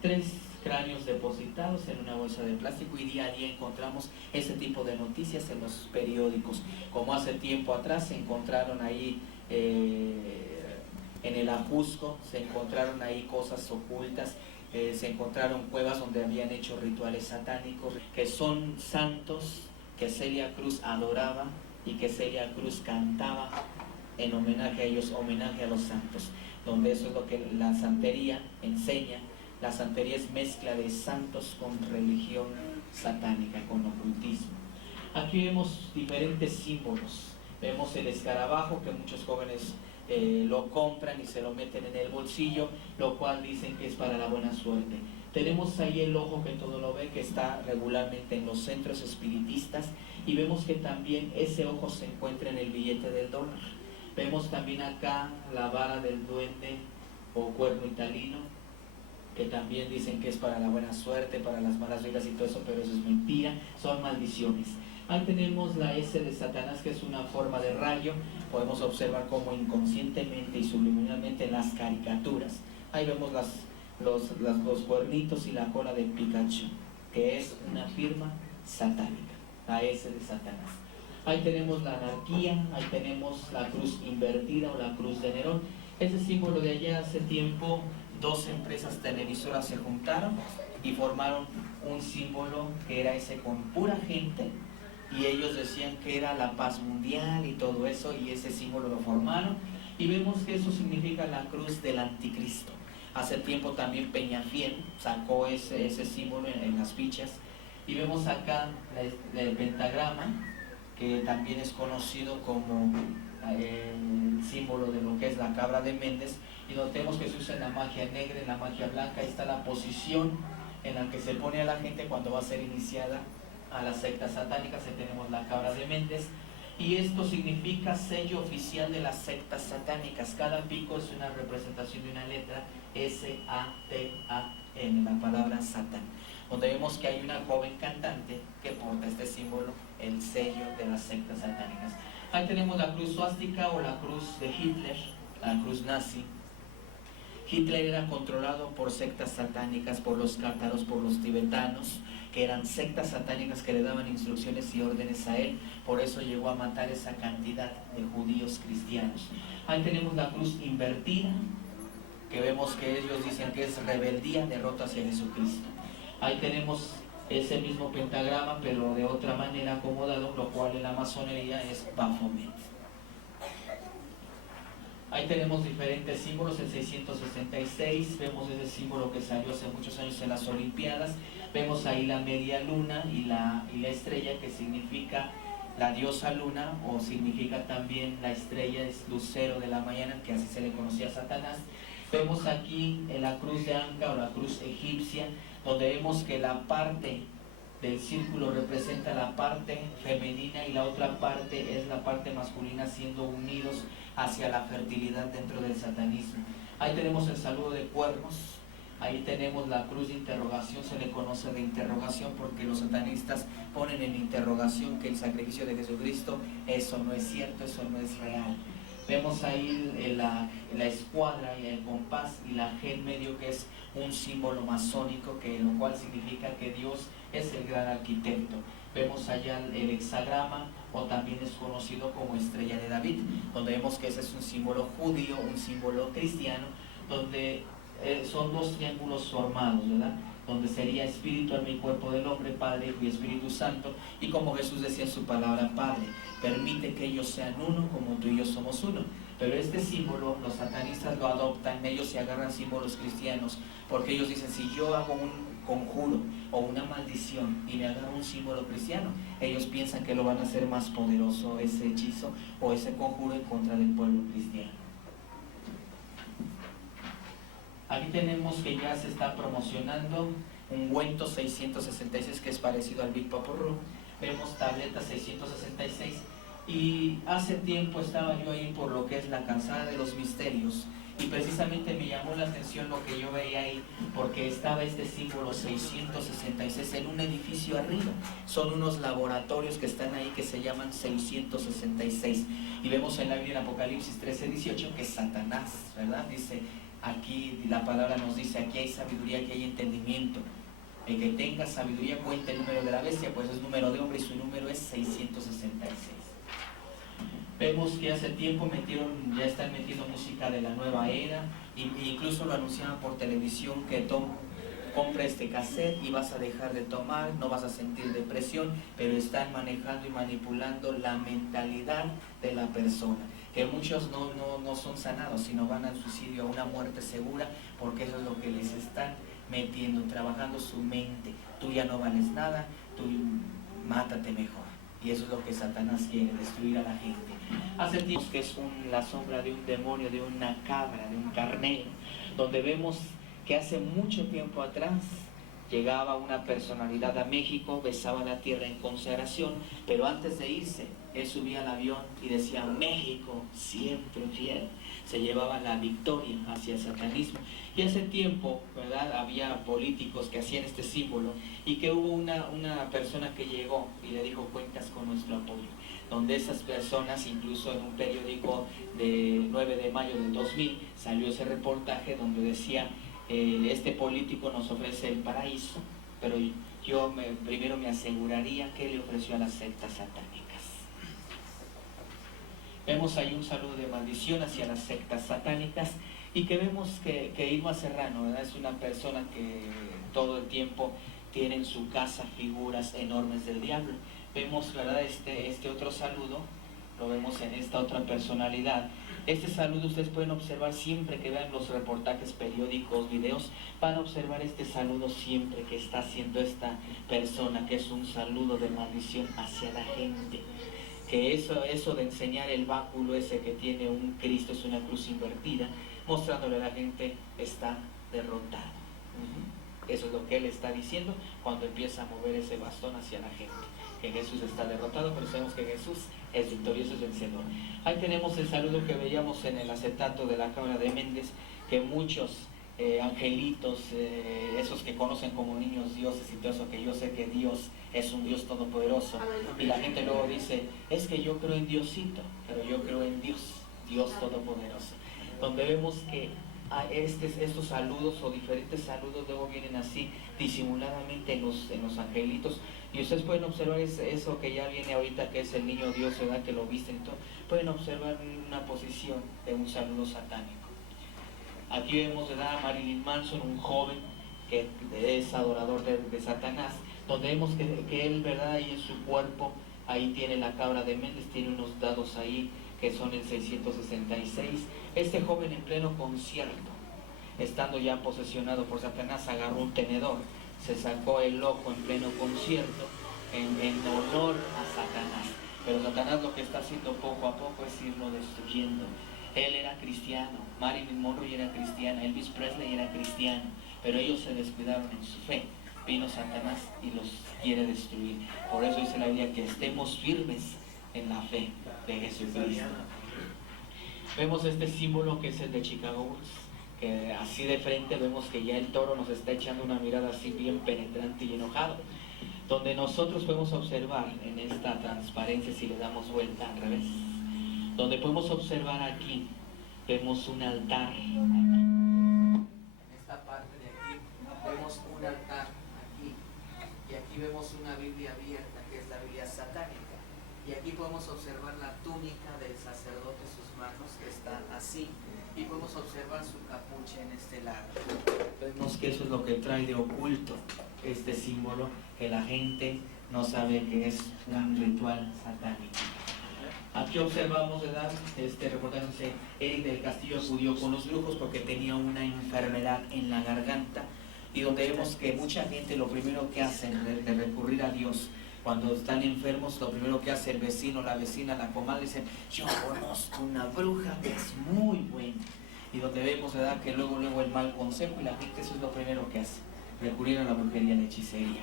3 cráneos depositados en una bolsa de plástico, y día a día encontramos ese tipo de noticias en los periódicos. Como hace tiempo atrás se encontraron ahí en el Ajusco, se encontraron ahí cosas ocultas, se encontraron cuevas donde habían hecho rituales satánicos, que son santos que Celia Cruz adoraba y que Celia Cruz cantaba en homenaje a ellos, homenaje a los santos, donde eso es lo que la santería enseña. La santería es mezcla de santos con religión satánica, con ocultismo. Aquí vemos diferentes símbolos. Vemos el escarabajo, que muchos jóvenes lo compran y se lo meten en el bolsillo, lo cual dicen que es para la buena suerte. Tenemos ahí el ojo, que todo lo ve, que está regularmente en los centros espiritistas, y vemos que también ese ojo se encuentra en el billete del dólar. Vemos también acá la vara del duende o cuerno italino, que también dicen que es para la buena suerte, para las malas vibras y todo eso, pero eso es mentira, son maldiciones. Ahí tenemos la S de Satanás, que es una forma de rayo. Podemos observar cómo inconscientemente y subliminalmente en las caricaturas, ahí vemos los cuernitos y la cola de Pikachu, que es una firma satánica, la S de Satanás. Ahí tenemos la anarquía, ahí tenemos la cruz invertida o la cruz de Nerón. Ese símbolo de allá, hace tiempo 2 empresas televisoras se juntaron y formaron un símbolo que era ese con pura gente, y ellos decían que era la paz mundial y todo eso, y ese símbolo lo formaron, y vemos que eso significa la cruz del anticristo. Hace tiempo también Peñafiel sacó ese símbolo en las fichas, y vemos acá el pentagrama, que también es conocido como el símbolo de lo que es la cabra de Méndez, y notemos que se usa en la magia negra, en la magia blanca. Ahí está la posición en la que se pone a la gente cuando va a ser iniciada a las sectas satánicas. Ahí tenemos la cabra de Méndez, y esto significa sello oficial de las sectas satánicas. Cada pico es una representación de una letra, S-A-T-A-N, la palabra Satán, donde vemos que hay una joven cantante que porta este símbolo, el sello de las sectas satánicas. Ahí tenemos la cruz suástica o la cruz de Hitler, la cruz nazi. Hitler era controlado por sectas satánicas, por los cátaros, por los tibetanos, que eran sectas satánicas que le daban instrucciones y órdenes a él. Por eso llegó a matar esa cantidad de judíos cristianos. Ahí tenemos la cruz invertida, que vemos que ellos dicen que es rebeldía, derrota hacia Jesucristo. Ahí tenemos ese mismo pentagrama, pero de otra manera acomodado, lo cual en la masonería es Baphomet. Ahí tenemos diferentes símbolos. En 666 vemos ese símbolo que salió hace muchos años en las Olimpiadas. Vemos ahí la media luna y la estrella, que significa la diosa luna, o significa también la estrella, es lucero de la mañana, que así se le conocía a Satanás. Vemos aquí en la cruz de Anca o la cruz egipcia, donde vemos que la parte del círculo representa la parte femenina y la otra parte es la parte masculina, siendo unidos hacia la fertilidad dentro del satanismo. Ahí tenemos el saludo de cuernos. Ahí tenemos la cruz de interrogación, se le conoce de interrogación porque los satanistas ponen en interrogación que el sacrificio de Jesucristo, eso no es cierto, eso no es real. Vemos ahí la escuadra y el compás y la G en medio, que es un símbolo masónico, que lo cual significa que Dios es el gran arquitecto. Vemos allá el hexagrama, o también es conocido como estrella de David, donde vemos que ese es un símbolo judío, un símbolo cristiano, donde son dos triángulos formados, ¿verdad? Donde sería espíritu, alma y cuerpo del hombre, Padre, Hijo y Espíritu Santo. Y como Jesús decía en su palabra, Padre, permite que ellos sean uno como tú y yo somos uno. Pero este símbolo, los satanistas lo adoptan, ellos se agarran símbolos cristianos, porque ellos dicen, si yo hago un conjuro o una maldición y me agarro un símbolo cristiano, ellos piensan que lo van a hacer más poderoso ese hechizo o ese conjuro en contra del pueblo cristiano. Aquí tenemos que ya se está promocionando ungüento 666, que es parecido al Big Papa Room. Vemos tableta 666. Y hace tiempo estaba yo ahí por lo que es la calzada de los misterios, y precisamente me llamó la atención lo que yo veía ahí, porque estaba este símbolo 666 en un edificio arriba. Son unos laboratorios que están ahí que se llaman 666. Y vemos en la Biblia, en Apocalipsis 13:18, que Satanás, ¿verdad? Dice, aquí la palabra nos dice, aquí hay sabiduría, aquí hay entendimiento. El que tenga sabiduría cuenta el número de la bestia, pues es número de hombre y su número es 666. Vemos que hace tiempo ya están metiendo música de la nueva era, e incluso lo anunciaban por televisión, que compra este cassette y vas a dejar de tomar, no vas a sentir depresión, pero están manejando y manipulando la mentalidad de la persona, que muchos no son sanados, sino van al suicidio, a una muerte segura, porque eso es lo que les están metiendo, trabajando su mente. Tú ya no vales nada, tú mátate mejor. Y eso es lo que Satanás quiere, destruir a la gente. Hace tiempo que es la sombra de un demonio, de una cabra, de un carnero, donde vemos que hace mucho tiempo atrás llegaba una personalidad a México, besaba la tierra en consagración, pero antes de irse, él subía al avión y decía, México, siempre fiel. Se llevaba la victoria hacia el satanismo. Y hace tiempo, ¿verdad?, había políticos que hacían este símbolo, y que hubo una persona que llegó y le dijo, cuentas con nuestro apoyo. Donde esas personas, incluso en un periódico de 9 de mayo del 2000, salió ese reportaje donde decía, este político nos ofrece el paraíso, pero yo primero me aseguraría qué le ofreció a las sectas satánicas. Vemos ahí un saludo de maldición hacia las sectas satánicas, y que vemos que Irma Serrano, ¿verdad?, es una persona que todo el tiempo tiene en su casa figuras enormes del diablo. Vemos, ¿verdad?, este otro saludo, lo vemos en esta otra personalidad. Este saludo ustedes pueden observar siempre que vean los reportajes periódicos, videos, van a observar este saludo siempre que está haciendo esta persona, que es un saludo de maldición hacia la gente. Que eso de enseñar el báculo ese que tiene un Cristo, es una cruz invertida, mostrándole a la gente, está derrotado. Eso es lo que él está diciendo cuando empieza a mover ese bastón hacia la gente, que Jesús está derrotado, pero sabemos que Jesús es victorioso, es vencedor. Ahí tenemos el saludo que veíamos en el acetato de la Cámara de Méndez, que muchos angelitos, esos que conocen como niños dioses y todo eso, que yo sé que Dios es un Dios todopoderoso, y la gente luego dice, es que yo creo en Diosito, pero yo creo en Dios todopoderoso, donde vemos que estos saludos o diferentes saludos luego vienen así disimuladamente en los angelitos, y ustedes pueden observar eso que ya viene ahorita, que es el niño Dios, ¿verdad? Que lo visten y todo. Pueden observar una posición de un saludo satánico. Aquí vemos, ¿verdad?, a Marilyn Manson, un joven que es adorador de Satanás, donde vemos que él, ¿verdad?, ahí en su cuerpo, ahí tiene la cabra de Méndez, tiene unos dados ahí que son el 666. Este joven en pleno concierto, estando ya posesionado por Satanás, agarró un tenedor, se sacó el ojo en pleno concierto en honor a Satanás. Pero Satanás lo que está haciendo poco a poco es irlo destruyendo. Él era cristiano, Marilyn Monroe era cristiana, Elvis Presley era cristiano, pero ellos se descuidaron en su fe. Vino Satanás y los quiere destruir. Por eso dice la Biblia que estemos firmes en la fe de Jesucristo. Vemos este símbolo que es el de Chicago Bulls, que así de frente vemos que ya el toro nos está echando una mirada así bien penetrante y enojado, donde nosotros podemos observar en esta transparencia, si le damos vuelta al revés, donde podemos observar aquí, vemos un altar aquí. En esta parte de aquí vemos un altar aquí, y aquí vemos una Biblia abierta, que es la Biblia satánica. Y aquí podemos observar la túnica del sacerdote, sus manos que están así, y podemos observar su capucha en este lado. Vemos que eso es lo que trae de oculto este símbolo, que la gente no sabe que es un ritual satánico. Aquí observamos, ¿verdad?, recordándose, Eric del Castillo acudió con los brujos porque tenía una enfermedad en la garganta, y donde vemos que mucha gente lo primero que hacen de recurrir a Dios cuando están enfermos, lo primero que hace el vecino, la vecina, la comadre, dicen: yo conozco una bruja que es muy buena. Y donde vemos, ¿verdad?, que luego el mal consejo, y la gente eso es lo primero que hace, recurrir a la brujería, a la hechicería.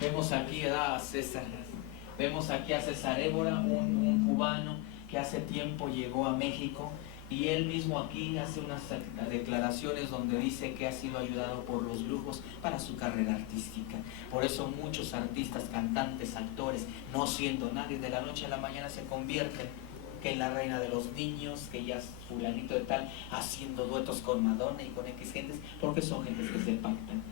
Vemos aquí, ¿verdad?, a César. Vemos aquí a César Évora, un cubano que hace tiempo llegó a México, y él mismo aquí hace unas declaraciones donde dice que ha sido ayudado por los brujos para su carrera artística. Por eso muchos artistas, cantantes, actores, no siendo nadie, de la noche a la mañana se convierten, que es la reina de los niños, que ya es fulanito de tal, haciendo duetos con Madonna y con X gentes, porque son gentes que se pactan.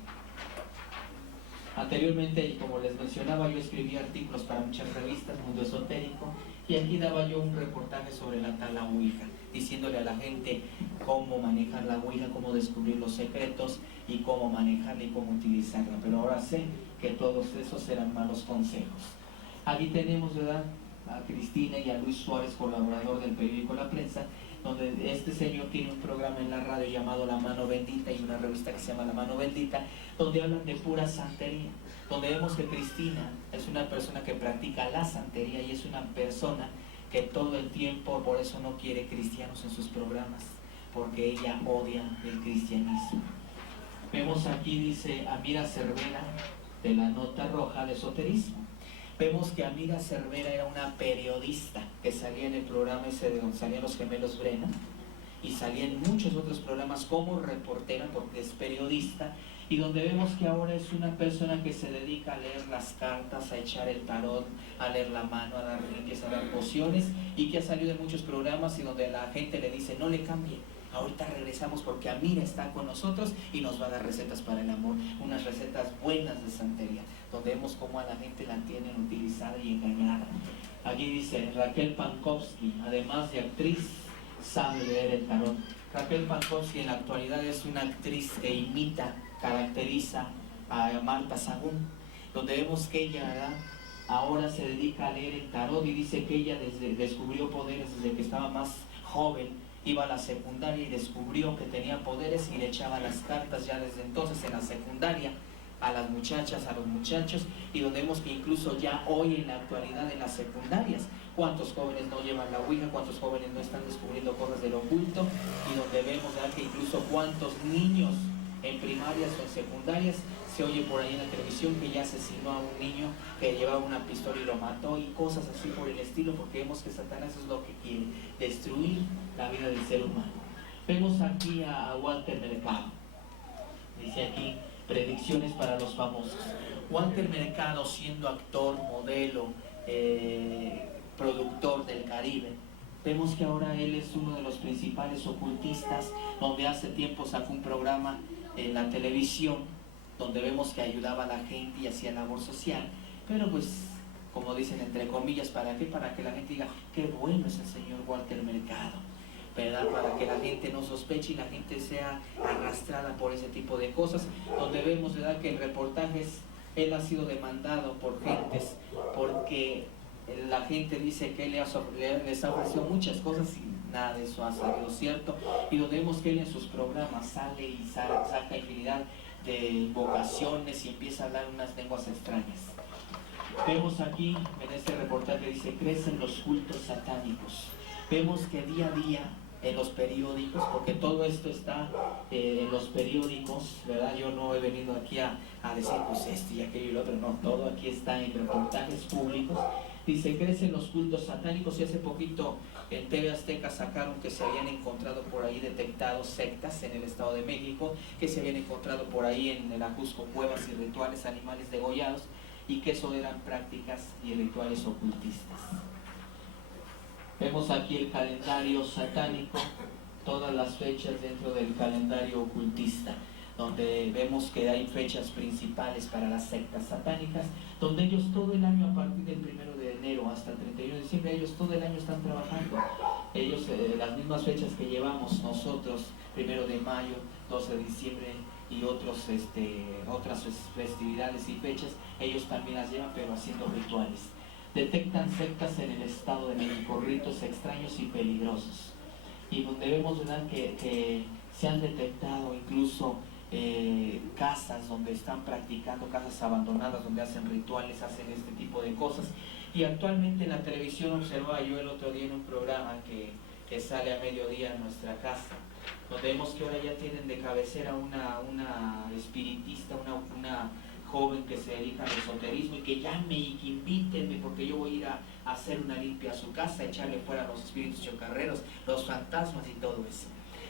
Anteriormente, como les mencionaba, yo escribía artículos para muchas revistas, Mundo Esotérico, y aquí daba yo un reportaje sobre la tal Ouija, diciéndole a la gente cómo manejar la Ouija, cómo descubrir los secretos y cómo manejarla y cómo utilizarla. Pero ahora sé que todos esos eran malos consejos. Aquí tenemos, ¿verdad?, a Cristina y a Luis Suárez, colaborador del periódico La Prensa, donde este señor tiene un programa en la radio llamado La Mano Bendita, y una revista que se llama La Mano Bendita, donde hablan de pura santería, donde vemos que Cristina es una persona que practica la santería, y es una persona que todo el tiempo, por eso no quiere cristianos en sus programas, porque ella odia el cristianismo. Vemos aquí, dice Amira Cervera, de la Nota Roja de Esoterismo. Vemos que Amira Cervera era una periodista que salía en el programa ese de donde salían los gemelos Brennan, y salía en muchos otros programas como reportera, porque es periodista, y donde vemos que ahora es una persona que se dedica a leer las cartas, a echar el tarot, a leer la mano, a dar limpias, a dar pociones, y que ha salido en muchos programas y donde la gente le dice: no le cambie, ahorita regresamos porque Amira está con nosotros y nos va a dar recetas para el amor, unas recetas buenas de santería, donde vemos cómo a la gente la tienen utilizada y engañada. Aquí dice Raquel Pankowski, además de actriz, sabe leer el tarot. Raquel Pankowski en la actualidad es una actriz que imita, caracteriza a Marta Sagún, donde vemos que ella, ¿verdad?, ahora se dedica a leer el tarot, y dice que ella descubrió poderes desde que estaba más joven. Iba a la secundaria y descubrió que tenía poderes y le echaba las cartas ya desde entonces en la secundaria a las muchachas, a los muchachos, y donde vemos que incluso ya hoy en la actualidad en las secundarias, cuántos jóvenes no llevan la Ouija, cuántos jóvenes no están descubriendo cosas del oculto, y donde vemos, ¿verdad?, que incluso cuántos niños en primarias o en secundarias se oye por ahí en la televisión que ya asesinó a un niño que llevaba una pistola y lo mató, y cosas así por el estilo, porque vemos que Satanás es lo que quiere, destruir la vida del ser humano. Vemos aquí a Walter Mercado, dice aquí: predicciones para los famosos. Walter Mercado, siendo actor, modelo, productor del Caribe, Vemos que ahora él es uno de los principales ocultistas, donde hace tiempo sacó un programa en la televisión, donde vemos que ayudaba a la gente y hacía labor social, pero pues, como dicen entre comillas, ¿para qué? Para que la gente diga, qué bueno es el señor Walter Mercado, ¿verdad? Para que la gente no sospeche y la gente sea arrastrada por ese tipo de cosas, donde vemos, ¿verdad?, que el reportaje él ha sido demandado por gentes, porque la gente dice que él les ha ofrecido muchas cosas y nada de eso ha salido cierto, y donde vemos que él en sus programas sale y saca infinidad de invocaciones y empieza a hablar unas lenguas extrañas. Vemos aquí en este reportaje, dice, crecen los cultos satánicos. Vemos que día a día en los periódicos, porque todo esto está en los periódicos, ¿verdad? Yo no he venido aquí a decir pues esto y aquello y lo otro, no, todo aquí está en reportajes públicos. Dice, crecen los cultos satánicos, y hace poquito en TV Azteca sacaron que se habían encontrado por ahí detectados sectas en el Estado de México, que se habían encontrado por ahí en el Ajusco cuevas y rituales, animales degollados, y que eso eran prácticas y rituales ocultistas. Vemos aquí el calendario satánico, todas las fechas dentro del calendario ocultista, donde vemos que hay fechas principales para las sectas satánicas, donde ellos todo el año, a partir del 1 de enero hasta el 31 de diciembre, ellos todo el año están trabajando. Ellos, las mismas fechas que llevamos nosotros, 1 de mayo, 12 de diciembre y otras festividades y fechas, ellos también las llevan, pero haciendo rituales. Detectan sectas en el Estado de México, ritos extraños y peligrosos, y donde vemos, ¿verdad?, que se han detectado incluso casas donde están practicando, casas abandonadas donde hacen rituales, hacen este tipo de cosas. Y actualmente en la televisión observaba yo el otro día en un programa que sale a mediodía en nuestra casa, donde vemos que ahora ya tienen de cabecera una espiritista, una joven que se dedica al esoterismo, y que llame y que invítenme porque yo voy a ir a hacer una limpia a su casa, echarle fuera los espíritus chocarreros, los fantasmas y todo eso.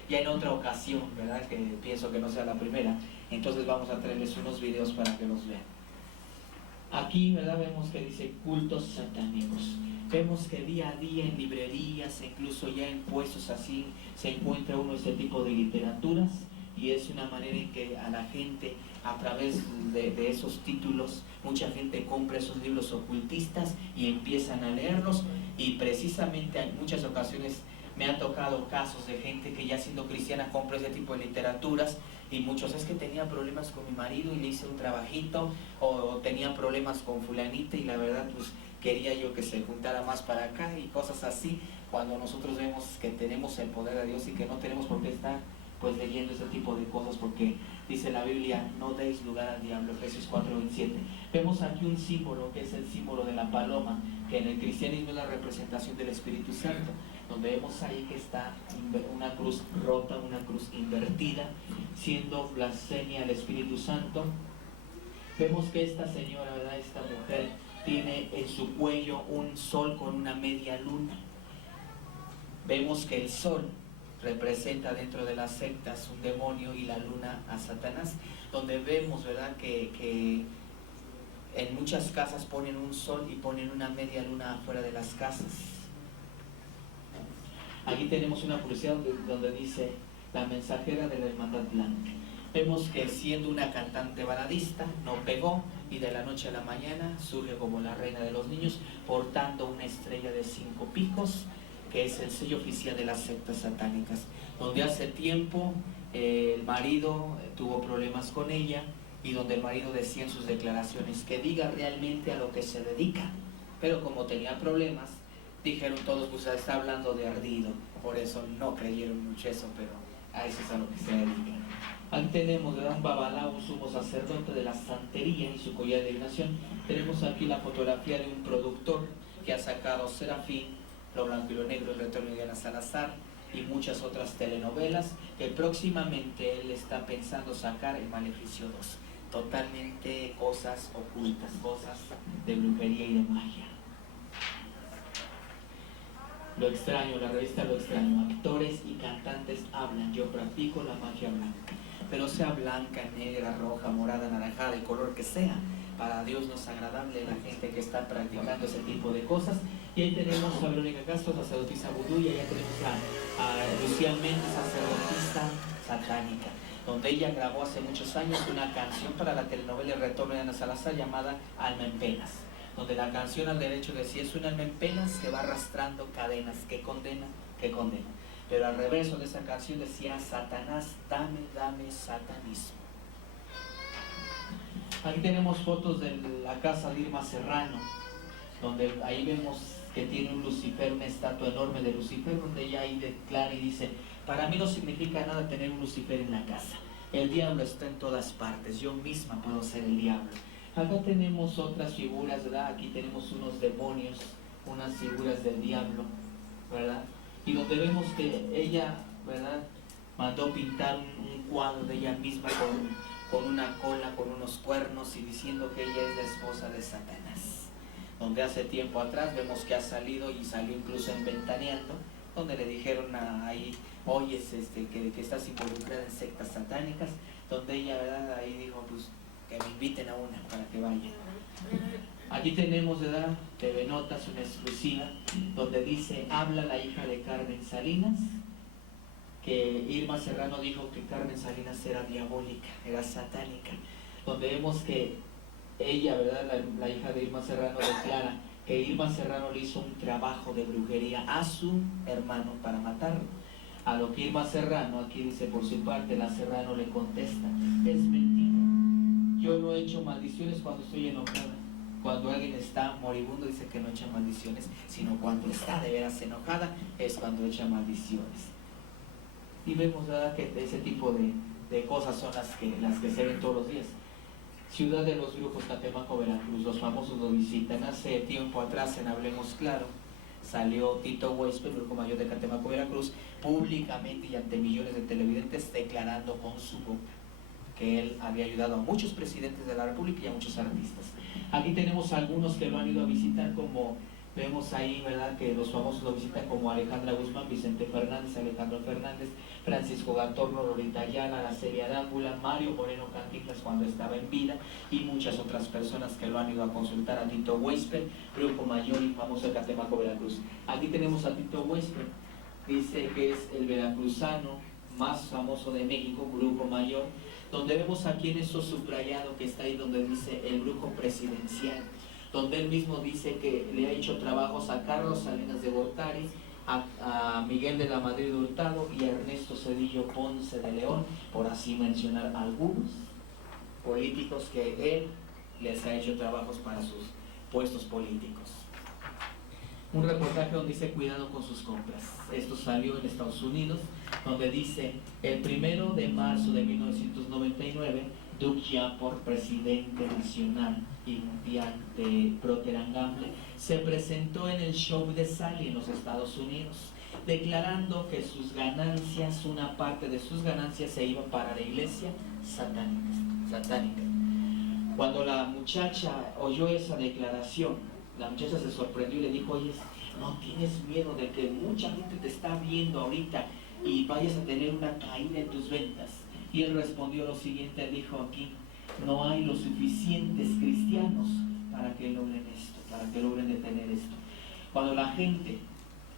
Ya en otra ocasión, ¿verdad?, que pienso que no sea la primera, entonces vamos a traerles unos videos para que los vean. Aquí, ¿verdad?, vemos que dice cultos satánicos. Vemos que día a día en librerías, incluso ya en puestos así, se encuentra uno este tipo de literaturas, y es una manera en que a la gente, a través de esos títulos, mucha gente compra esos libros ocultistas y empiezan a leerlos, y precisamente en muchas ocasiones me han tocado casos de gente que ya siendo cristiana compra ese tipo de literaturas, y muchos es que tenía problemas con mi marido y le hice un trabajito, o tenía problemas con fulanita y la verdad pues quería yo que se juntara más para acá y cosas así, cuando nosotros vemos que tenemos el poder de Dios y que no tenemos por qué estar pues leyendo ese tipo de cosas, porque dice la Biblia, no deis lugar al diablo, Efesios 4:27. Vemos aquí un símbolo que es el símbolo de la paloma, que en el cristianismo es la representación del Espíritu Santo, donde vemos ahí que está una cruz rota, una cruz invertida, siendo blasfemia al Espíritu Santo. Vemos que esta señora, ¿verdad?, esta mujer, tiene en su cuello un sol con una media luna. Vemos que el sol representa dentro de las sectas un demonio y la luna a Satanás, donde vemos, ¿verdad?, que en muchas casas ponen un sol y ponen una media luna afuera de las casas. Aquí tenemos una publicidad donde dice la mensajera de la Hermandad Blanca. Vemos que siendo una cantante baladista no pegó, y de la noche a la mañana surge como la reina de los niños, portando una estrella de 5 picos, que es el sello oficial de las sectas satánicas, donde hace tiempo el marido tuvo problemas con ella, y donde el marido decía en sus declaraciones que diga realmente a lo que se dedica, pero como tenía problemas, dijeron todos, pues está hablando de ardido, por eso no creyeron mucho eso, pero a eso es a lo que se dedica. Aquí tenemos, ¿verdad?, un babalao, un sumo sacerdote de la santería y su collar de divinación. Tenemos aquí la fotografía de un productor que ha sacado Serafín, Lo Blanco y Lo Negro, El Retorno de Diana Salazar y muchas otras telenovelas, que próximamente él está pensando sacar El Maleficio 2. Totalmente cosas ocultas, cosas de brujería y de magia. Lo extraño, la revista Lo Extraño, actores y cantantes hablan, yo practico la magia blanca, pero sea blanca, negra, roja, morada, anaranjada, el color que sea, para Dios no es agradable la gente que está practicando ese tipo de cosas. Y ahí tenemos a Verónica Castro, sacerdotisa vudú, y allá tenemos a Lucía Méndez, sacerdotisa satánica, donde ella grabó hace muchos años una canción para la telenovela El Retorno de Ana Salazar llamada Alma en Penas, donde la canción al derecho decía: es un alma en penas que va arrastrando cadenas, que condena, que condena. Pero al reverso de esa canción decía: Satanás, dame, dame satanismo. Aquí tenemos fotos de la casa de Irma Serrano, donde ahí vemos que tiene un Lucifer, una estatua enorme de Lucifer, donde ella ahí declara y dice: para mí no significa nada tener un Lucifer en la casa, el diablo está en todas partes, yo misma puedo ser el diablo. Acá tenemos otras figuras, ¿verdad? Aquí tenemos unos demonios, unas figuras del diablo, ¿verdad? Y donde vemos que ella, ¿verdad?, mandó pintar un cuadro de ella misma con una cola, con unos cuernos, y diciendo que ella es la esposa de Satanás. Donde hace tiempo atrás vemos que ha salido, y salió incluso en Ventaneando, donde le dijeron ahí: oye, que estás involucrada en sectas satánicas, donde ella, ¿verdad?, ahí dijo: pues que me inviten a una para que vaya. Aquí tenemos, ¿verdad?, TV Notas, una exclusiva, donde dice: habla la hija de Carmen Salinas, que Irma Serrano dijo que Carmen Salinas era diabólica, era satánica, donde vemos que ella, ¿verdad?, la hija de Irma Serrano, declara que Irma Serrano le hizo un trabajo de brujería a su hermano para matarlo. A lo que Irma Serrano, aquí dice por su parte, la Serrano le contesta: es mentira, yo no he hecho maldiciones cuando estoy enojada. Cuando alguien está moribundo dice que no echa maldiciones, sino cuando está de veras enojada es cuando echa maldiciones. Y vemos, ¿verdad?, que ese tipo de cosas son las que se ven todos los días. Ciudad de los Brujos, Catemaco, Veracruz, los famosos lo visitan. Hace tiempo atrás en Hablemos Claro salió Tito Huésped, brujo mayor de Catemaco, Veracruz, públicamente y ante millones de televidentes, declarando con su boca que él había ayudado a muchos presidentes de la República y a muchos artistas. Aquí tenemos algunos que lo han ido a visitar, como vemos ahí, ¿verdad?, que los famosos lo visitan, como Alejandra Guzmán, Vicente Fernández, Alejandro Fernández, Francisco Gatorno, Lolita Ayala, Araceli Arámbula, Mario Moreno Cantinflas cuando estaba en vida, y muchas otras personas que lo han ido a consultar a Tito Huésped, brujo mayor y famoso de Catemaco, Veracruz. Aquí tenemos a Tito Huésped, dice que es el veracruzano más famoso de México, brujo mayor, donde vemos aquí en eso subrayado que está ahí, donde dice el brujo presidencial, donde él mismo dice que le ha hecho trabajos a Carlos Salinas de Gortari, a Miguel de la Madrid Hurtado y a Ernesto Zedillo Ponce de León, por así mencionar algunos políticos que él les ha hecho trabajos para sus puestos políticos. Un reportaje donde dice: cuidado con sus compras. Esto salió en Estados Unidos, donde dice: el 1 de marzo de 1999, Doug Yampor, presidente nacional y mundial de Procter & Gamble, se presentó en el show de Sally en los Estados Unidos, declarando que sus ganancias, una parte de sus ganancias, se iba para la iglesia satánica. Cuando la muchacha oyó esa declaración, la muchacha se sorprendió y le dijo: oye, ¿no tienes miedo de que mucha gente te está viendo ahorita y vayas a tener una caída en tus ventas? Y él respondió lo siguiente, él dijo: aquí no hay los suficientes cristianos para que logren esto, para que logren detener esto. Cuando la gente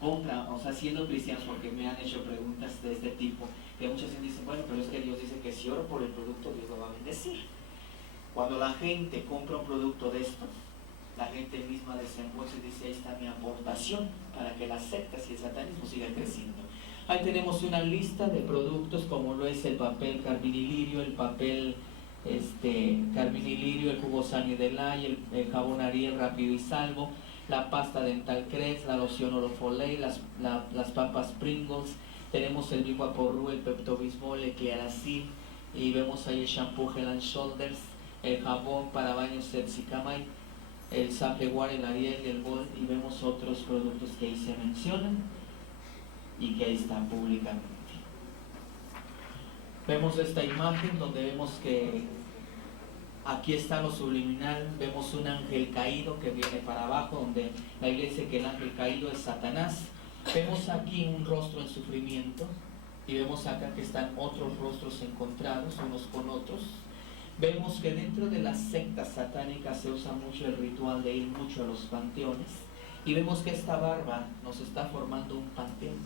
compra, o sea, siendo cristianos, porque me han hecho preguntas de este tipo, que mucha gente dice: bueno, pero es que Dios dice que si oro por el producto, Dios lo va a bendecir. Cuando la gente compra un producto de estos, la gente misma desembolsa y dice: ahí está mi aportación para que las sectas y el satanismo sigan creciendo. Ahí tenemos una lista de productos, como lo es el papel Carminilirio, el papel Carminilirio, el jugo Sani de Lay, el jabón Ariel Rápido y Salvo, la pasta dental Crest, la loción Orofoley, las papas Pringles, tenemos el Bivaporru, el Pepto-Bismol, el Clearacid, y vemos ahí el shampoo Head and Shoulders, el jabón para baños Sepsicamay, el Sapeware, el Ariel, el Gold, y vemos otros productos que ahí se mencionan y que ahí están públicamente. Vemos esta imagen donde vemos que aquí está lo subliminal, vemos un ángel caído que viene para abajo, donde la iglesia dice que el ángel caído es Satanás. Vemos aquí un rostro en sufrimiento y vemos acá que están otros rostros encontrados unos con otros. Vemos que dentro de las sectas satánicas se usa mucho el ritual de ir mucho a los panteones. Y vemos que esta barba nos está formando un panteón.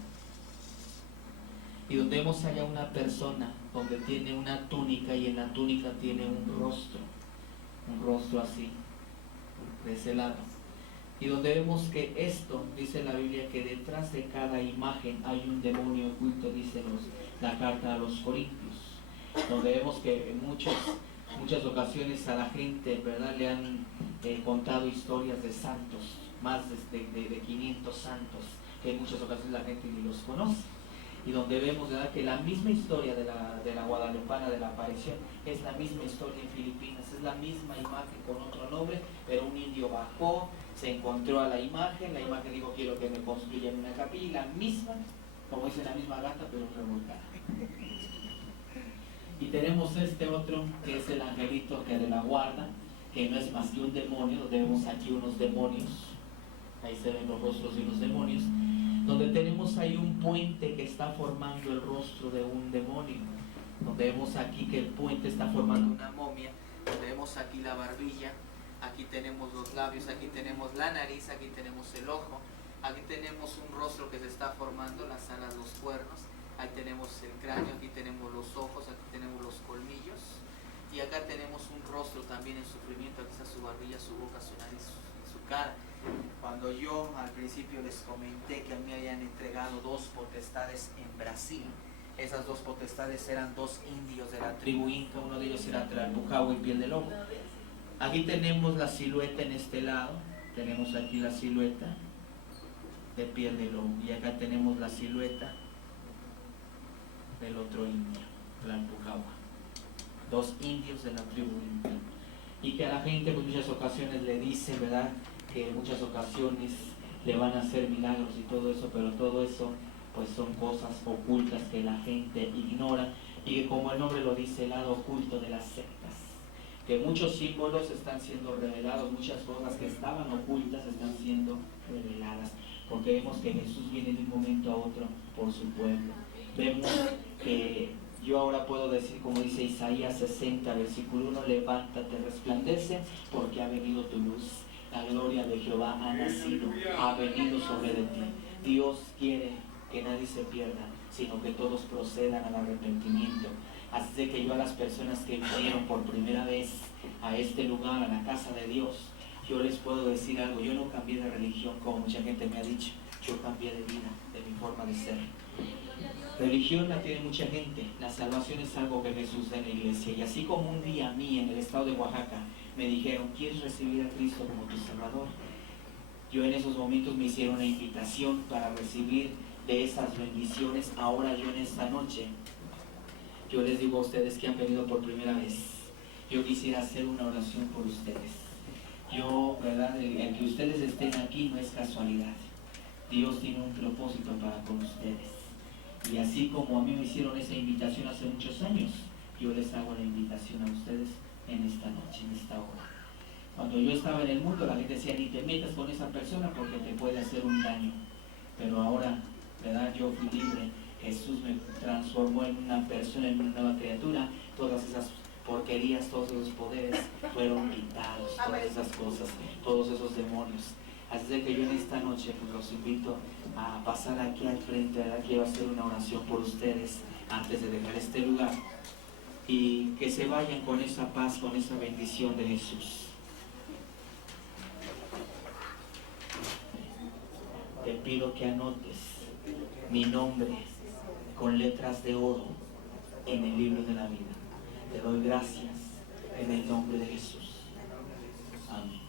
Y donde vemos allá una persona donde tiene una túnica y en la túnica tiene un rostro así, de ese lado. Y donde vemos que esto, dice la Biblia, que detrás de cada imagen hay un demonio oculto, dice la carta a los Corintios, donde vemos que en muchas ocasiones a la gente, ¿verdad?, le han contado historias de santos, más de 500 santos, que en muchas ocasiones la gente ni los conoce. Y donde vemos, ¿verdad?, que la misma historia de la guadalupana de la aparición es la misma historia en Filipinas, es la misma imagen con otro nombre, pero un indio bajó, se encontró a la imagen dijo: quiero que me construyan una capilla, y la misma, como dice, la misma gata, pero revolcada. Y tenemos este otro, que es el angelito que de la guarda, que no es más que un demonio, donde vemos aquí unos demonios, ahí se ven los rostros de unos demonios, donde tenemos ahí un puente que está formando el rostro de un demonio, donde vemos aquí que el puente está formando una momia, donde vemos aquí la barbilla, aquí tenemos los labios, aquí tenemos la nariz, aquí tenemos el ojo, aquí tenemos un rostro que se está formando, las alas, los cuernos, ahí tenemos el cráneo, aquí tenemos los ojos, aquí tenemos los colmillos, y acá tenemos un rostro también en sufrimiento, aquí está su barbilla, su boca, su nariz, su cara. Cuando yo al principio les comenté que a mí me habían entregado 2 potestades en Brasil, esas 2 potestades eran 2 indios de la tribu inca, uno de ellos era Tlalpujahua y piel de lobo. Aquí tenemos la silueta en este lado, tenemos aquí la silueta de piel de lobo, y acá tenemos la silueta del otro indio, Tlalpujahua. 2 indios de la tribu inca. Y que a la gente en muchas ocasiones le dice, ¿verdad?, que en muchas ocasiones le van a hacer milagros y todo eso, pero todo eso pues son cosas ocultas que la gente ignora, y que, como el nombre lo dice, el lado oculto de las sectas, que muchos símbolos están siendo revelados, muchas cosas que estaban ocultas están siendo reveladas, porque vemos que Jesús viene de un momento a otro por su pueblo. Vemos que yo ahora puedo decir, como dice Isaías 60, versículo 1, levántate, resplandece, porque ha venido tu luz. La gloria de Jehová ha nacido, ha venido sobre de ti. Dios quiere que nadie se pierda, sino que todos procedan al arrepentimiento. Así de que yo a las personas que vinieron por primera vez a este lugar, a la casa de Dios, yo les puedo decir algo: yo no cambié de religión como mucha gente me ha dicho, yo cambié de vida, de mi forma de ser. Religión la tiene mucha gente, la salvación es algo que Jesús da en la iglesia. Y así como un día a mí en el estado de Oaxaca me dijeron: ¿quieres recibir a Cristo como tu Salvador? Yo en esos momentos me hicieron una invitación para recibir de esas bendiciones. Ahora yo en esta noche, yo les digo a ustedes que han venido por primera vez, yo quisiera hacer una oración por ustedes. Yo, ¿verdad?, el que ustedes estén aquí no es casualidad. Dios tiene un propósito para con ustedes. Y así como a mí me hicieron esa invitación hace muchos años, yo les hago la invitación a ustedes en esta noche, en esta hora. Cuando yo estaba en el mundo, la gente decía: ni te metas con esa persona porque te puede hacer un daño. Pero ahora, ¿verdad?, yo fui libre. Jesús me transformó en una persona, en una nueva criatura. Todas esas porquerías, todos esos poderes fueron quitados, todas esas cosas, todos esos demonios. Así de que yo en esta noche pues los invito a pasar aquí al frente, ¿verdad? Quiero hacer una oración por ustedes antes de dejar este lugar, y que se vayan con esa paz, con esa bendición de Jesús. Te pido que anotes mi nombre con letras de oro en el libro de la vida. Te doy gracias en el nombre de Jesús. Amén.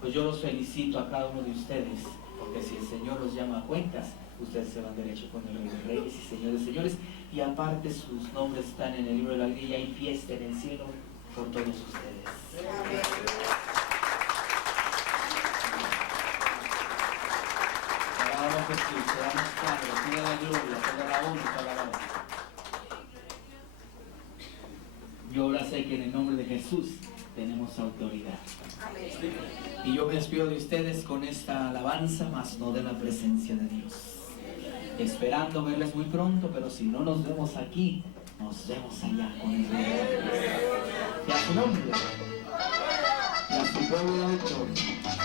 Pues yo los felicito a cada uno de ustedes, porque si el Señor los llama a cuentas, ustedes se van derecho con el Rey de Reyes y Señor de Señores, y aparte sus nombres están en el libro de la vida, y hay fiesta en el cielo por todos ustedes. Alabamos a Jesús, te damos Padre, toda la gloria, toda la honra, toda la alabanza. Yo ahora sé que en el nombre de Jesús tenemos autoridad. Y yo me despido de ustedes con esta alabanza, más no de la presencia de Dios. Esperando verles muy pronto, pero si no nos vemos aquí, Nos vemos allá con el Rey. Y a su nombre, y a su pueblo alto,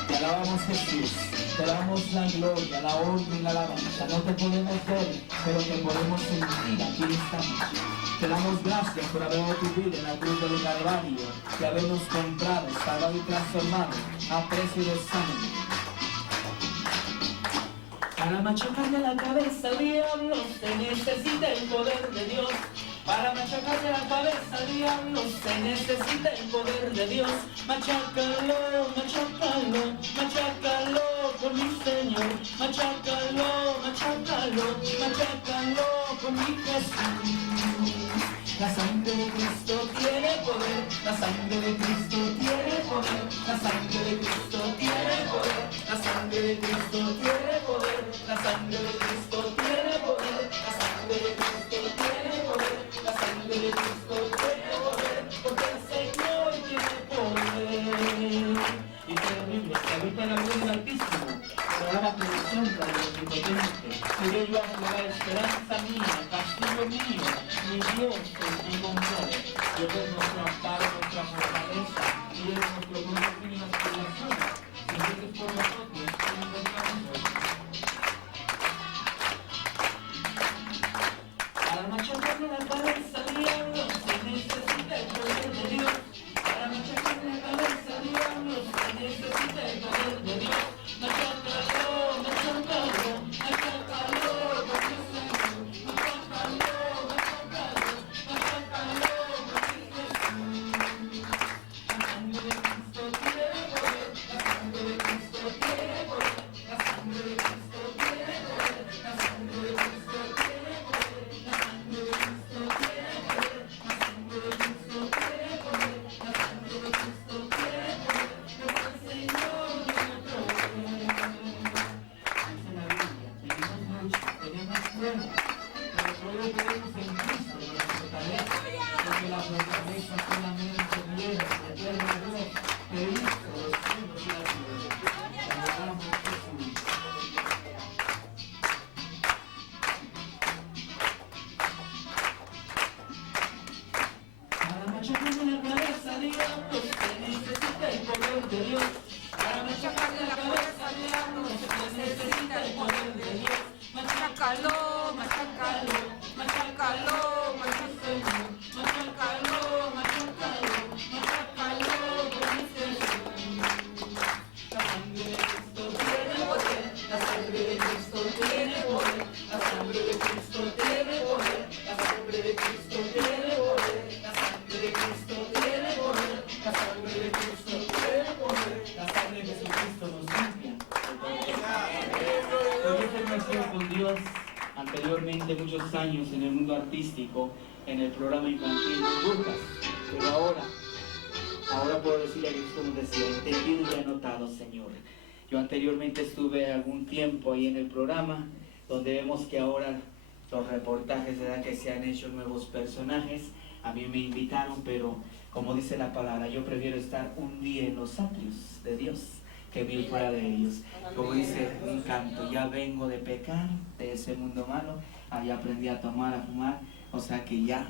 te alabamos, Jesús. Te damos la gloria, la honra y la alabanza. No te podemos ver, pero te podemos sentir. Aquí estamos. Te damos gracias por haber dado tu vida en la cruz del Calvario, de habernos comprado, salvado y transformado a precio de sangre. Para machacarle la cabeza al diablo se necesita el poder de Dios. Para machacarle la cabeza al diablo se necesita el poder de Dios. Machácalo, machácalo, machácalo con mi Señor. Machácalo, machácalo, machácalo con mi Jesús. La sangre de Cristo tiene poder, la sangre de Cristo tiene poder, la sangre de Cristo tiene poder, la sangre de Cristo tiene poder, la sangre de Cristo tiene poder, la sangre de Cristo tiene poder, la sangre de Cristo tiene poder, porque el Señor tiene poder. Y terrible, que habita en la gloria del Altísimo, programa producción para el Omnipotente, que yo bajo la esperanza mía, castillo mío, mi Dios contigo muere. Dios es nuestro amparo, nuestra fortaleza, y es nuestro gran fin y las poblaciones. Si Dios es por nosotros, ¿quién contra nosotros? Para machacarle la cabeza al diablo se necesita el poder de Dios. Para machacarle la cabeza al diablo se necesita el poder de Dios. Machácalo, machácalo, machácalo con mi Señor. Machácalo, machácalo, machácalo con mi Jesús. La sangre de Cristo tiene poder, la sangre de Cristo tiene poder, la sangre de Cristo tiene poder, la sangre de Cristo tiene poder, la sangre de Cristo tiene poder, la sangre de Cristo tiene poder, la sangre de Cristo tiene poder, porque el Señor tiene poder. Dice la Biblia, tenemos mucho, tenemos pruebas, pero todo lo tenemos en Cristo, la fortaleza, porque la fortaleza solamente viene de tierra de Dios, que hizo los cielos y la tierra. Te adoramos, Jesús. Para machacarle la cabeza al diablo se necesita el poder de Dios. Para machacarle la cabeza al diablo se necesita el poder de Dios. Machácalo, machácalo, machácalo con mi Señor. Machácalo, machácalo, machácalo con mi Señor. La sangre de Cristo tiene poder, la sangre de Cristo tiene poder, la sangre de Cristo tiene poder, la sangre de Cristo tiene poder, la sangre de Cristo tiene poder, la sangre de Cristo tiene poder, la sangre de Jesucristo nos limpia. Yo he crecido con Dios anteriormente muchos años en el mundo artístico, en el programa infantil Burbujas, pero ahora puedo decirle a Dios como decía, entendido y anotado, Señor. Yo anteriormente estuve algún tiempo ahí en el programa, donde vemos que ahora los reportajes, ¿verdad?, que se han hecho nuevos personajes. A mí me invitaron, pero como dice la palabra, yo prefiero estar un día en los atrios de Dios que vivir fuera de ellos. Como dice un canto, ya vengo de pecar, de ese mundo malo, allá aprendí a tomar, a fumar, o sea que ya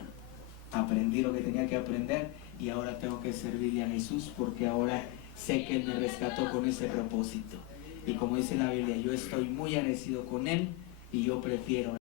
aprendí lo que tenía que aprender y ahora tengo que servirle a Jesús porque ahora sé que Él me rescató con ese propósito. Y como dice la Biblia, yo estoy muy agradecido con Él y yo prefiero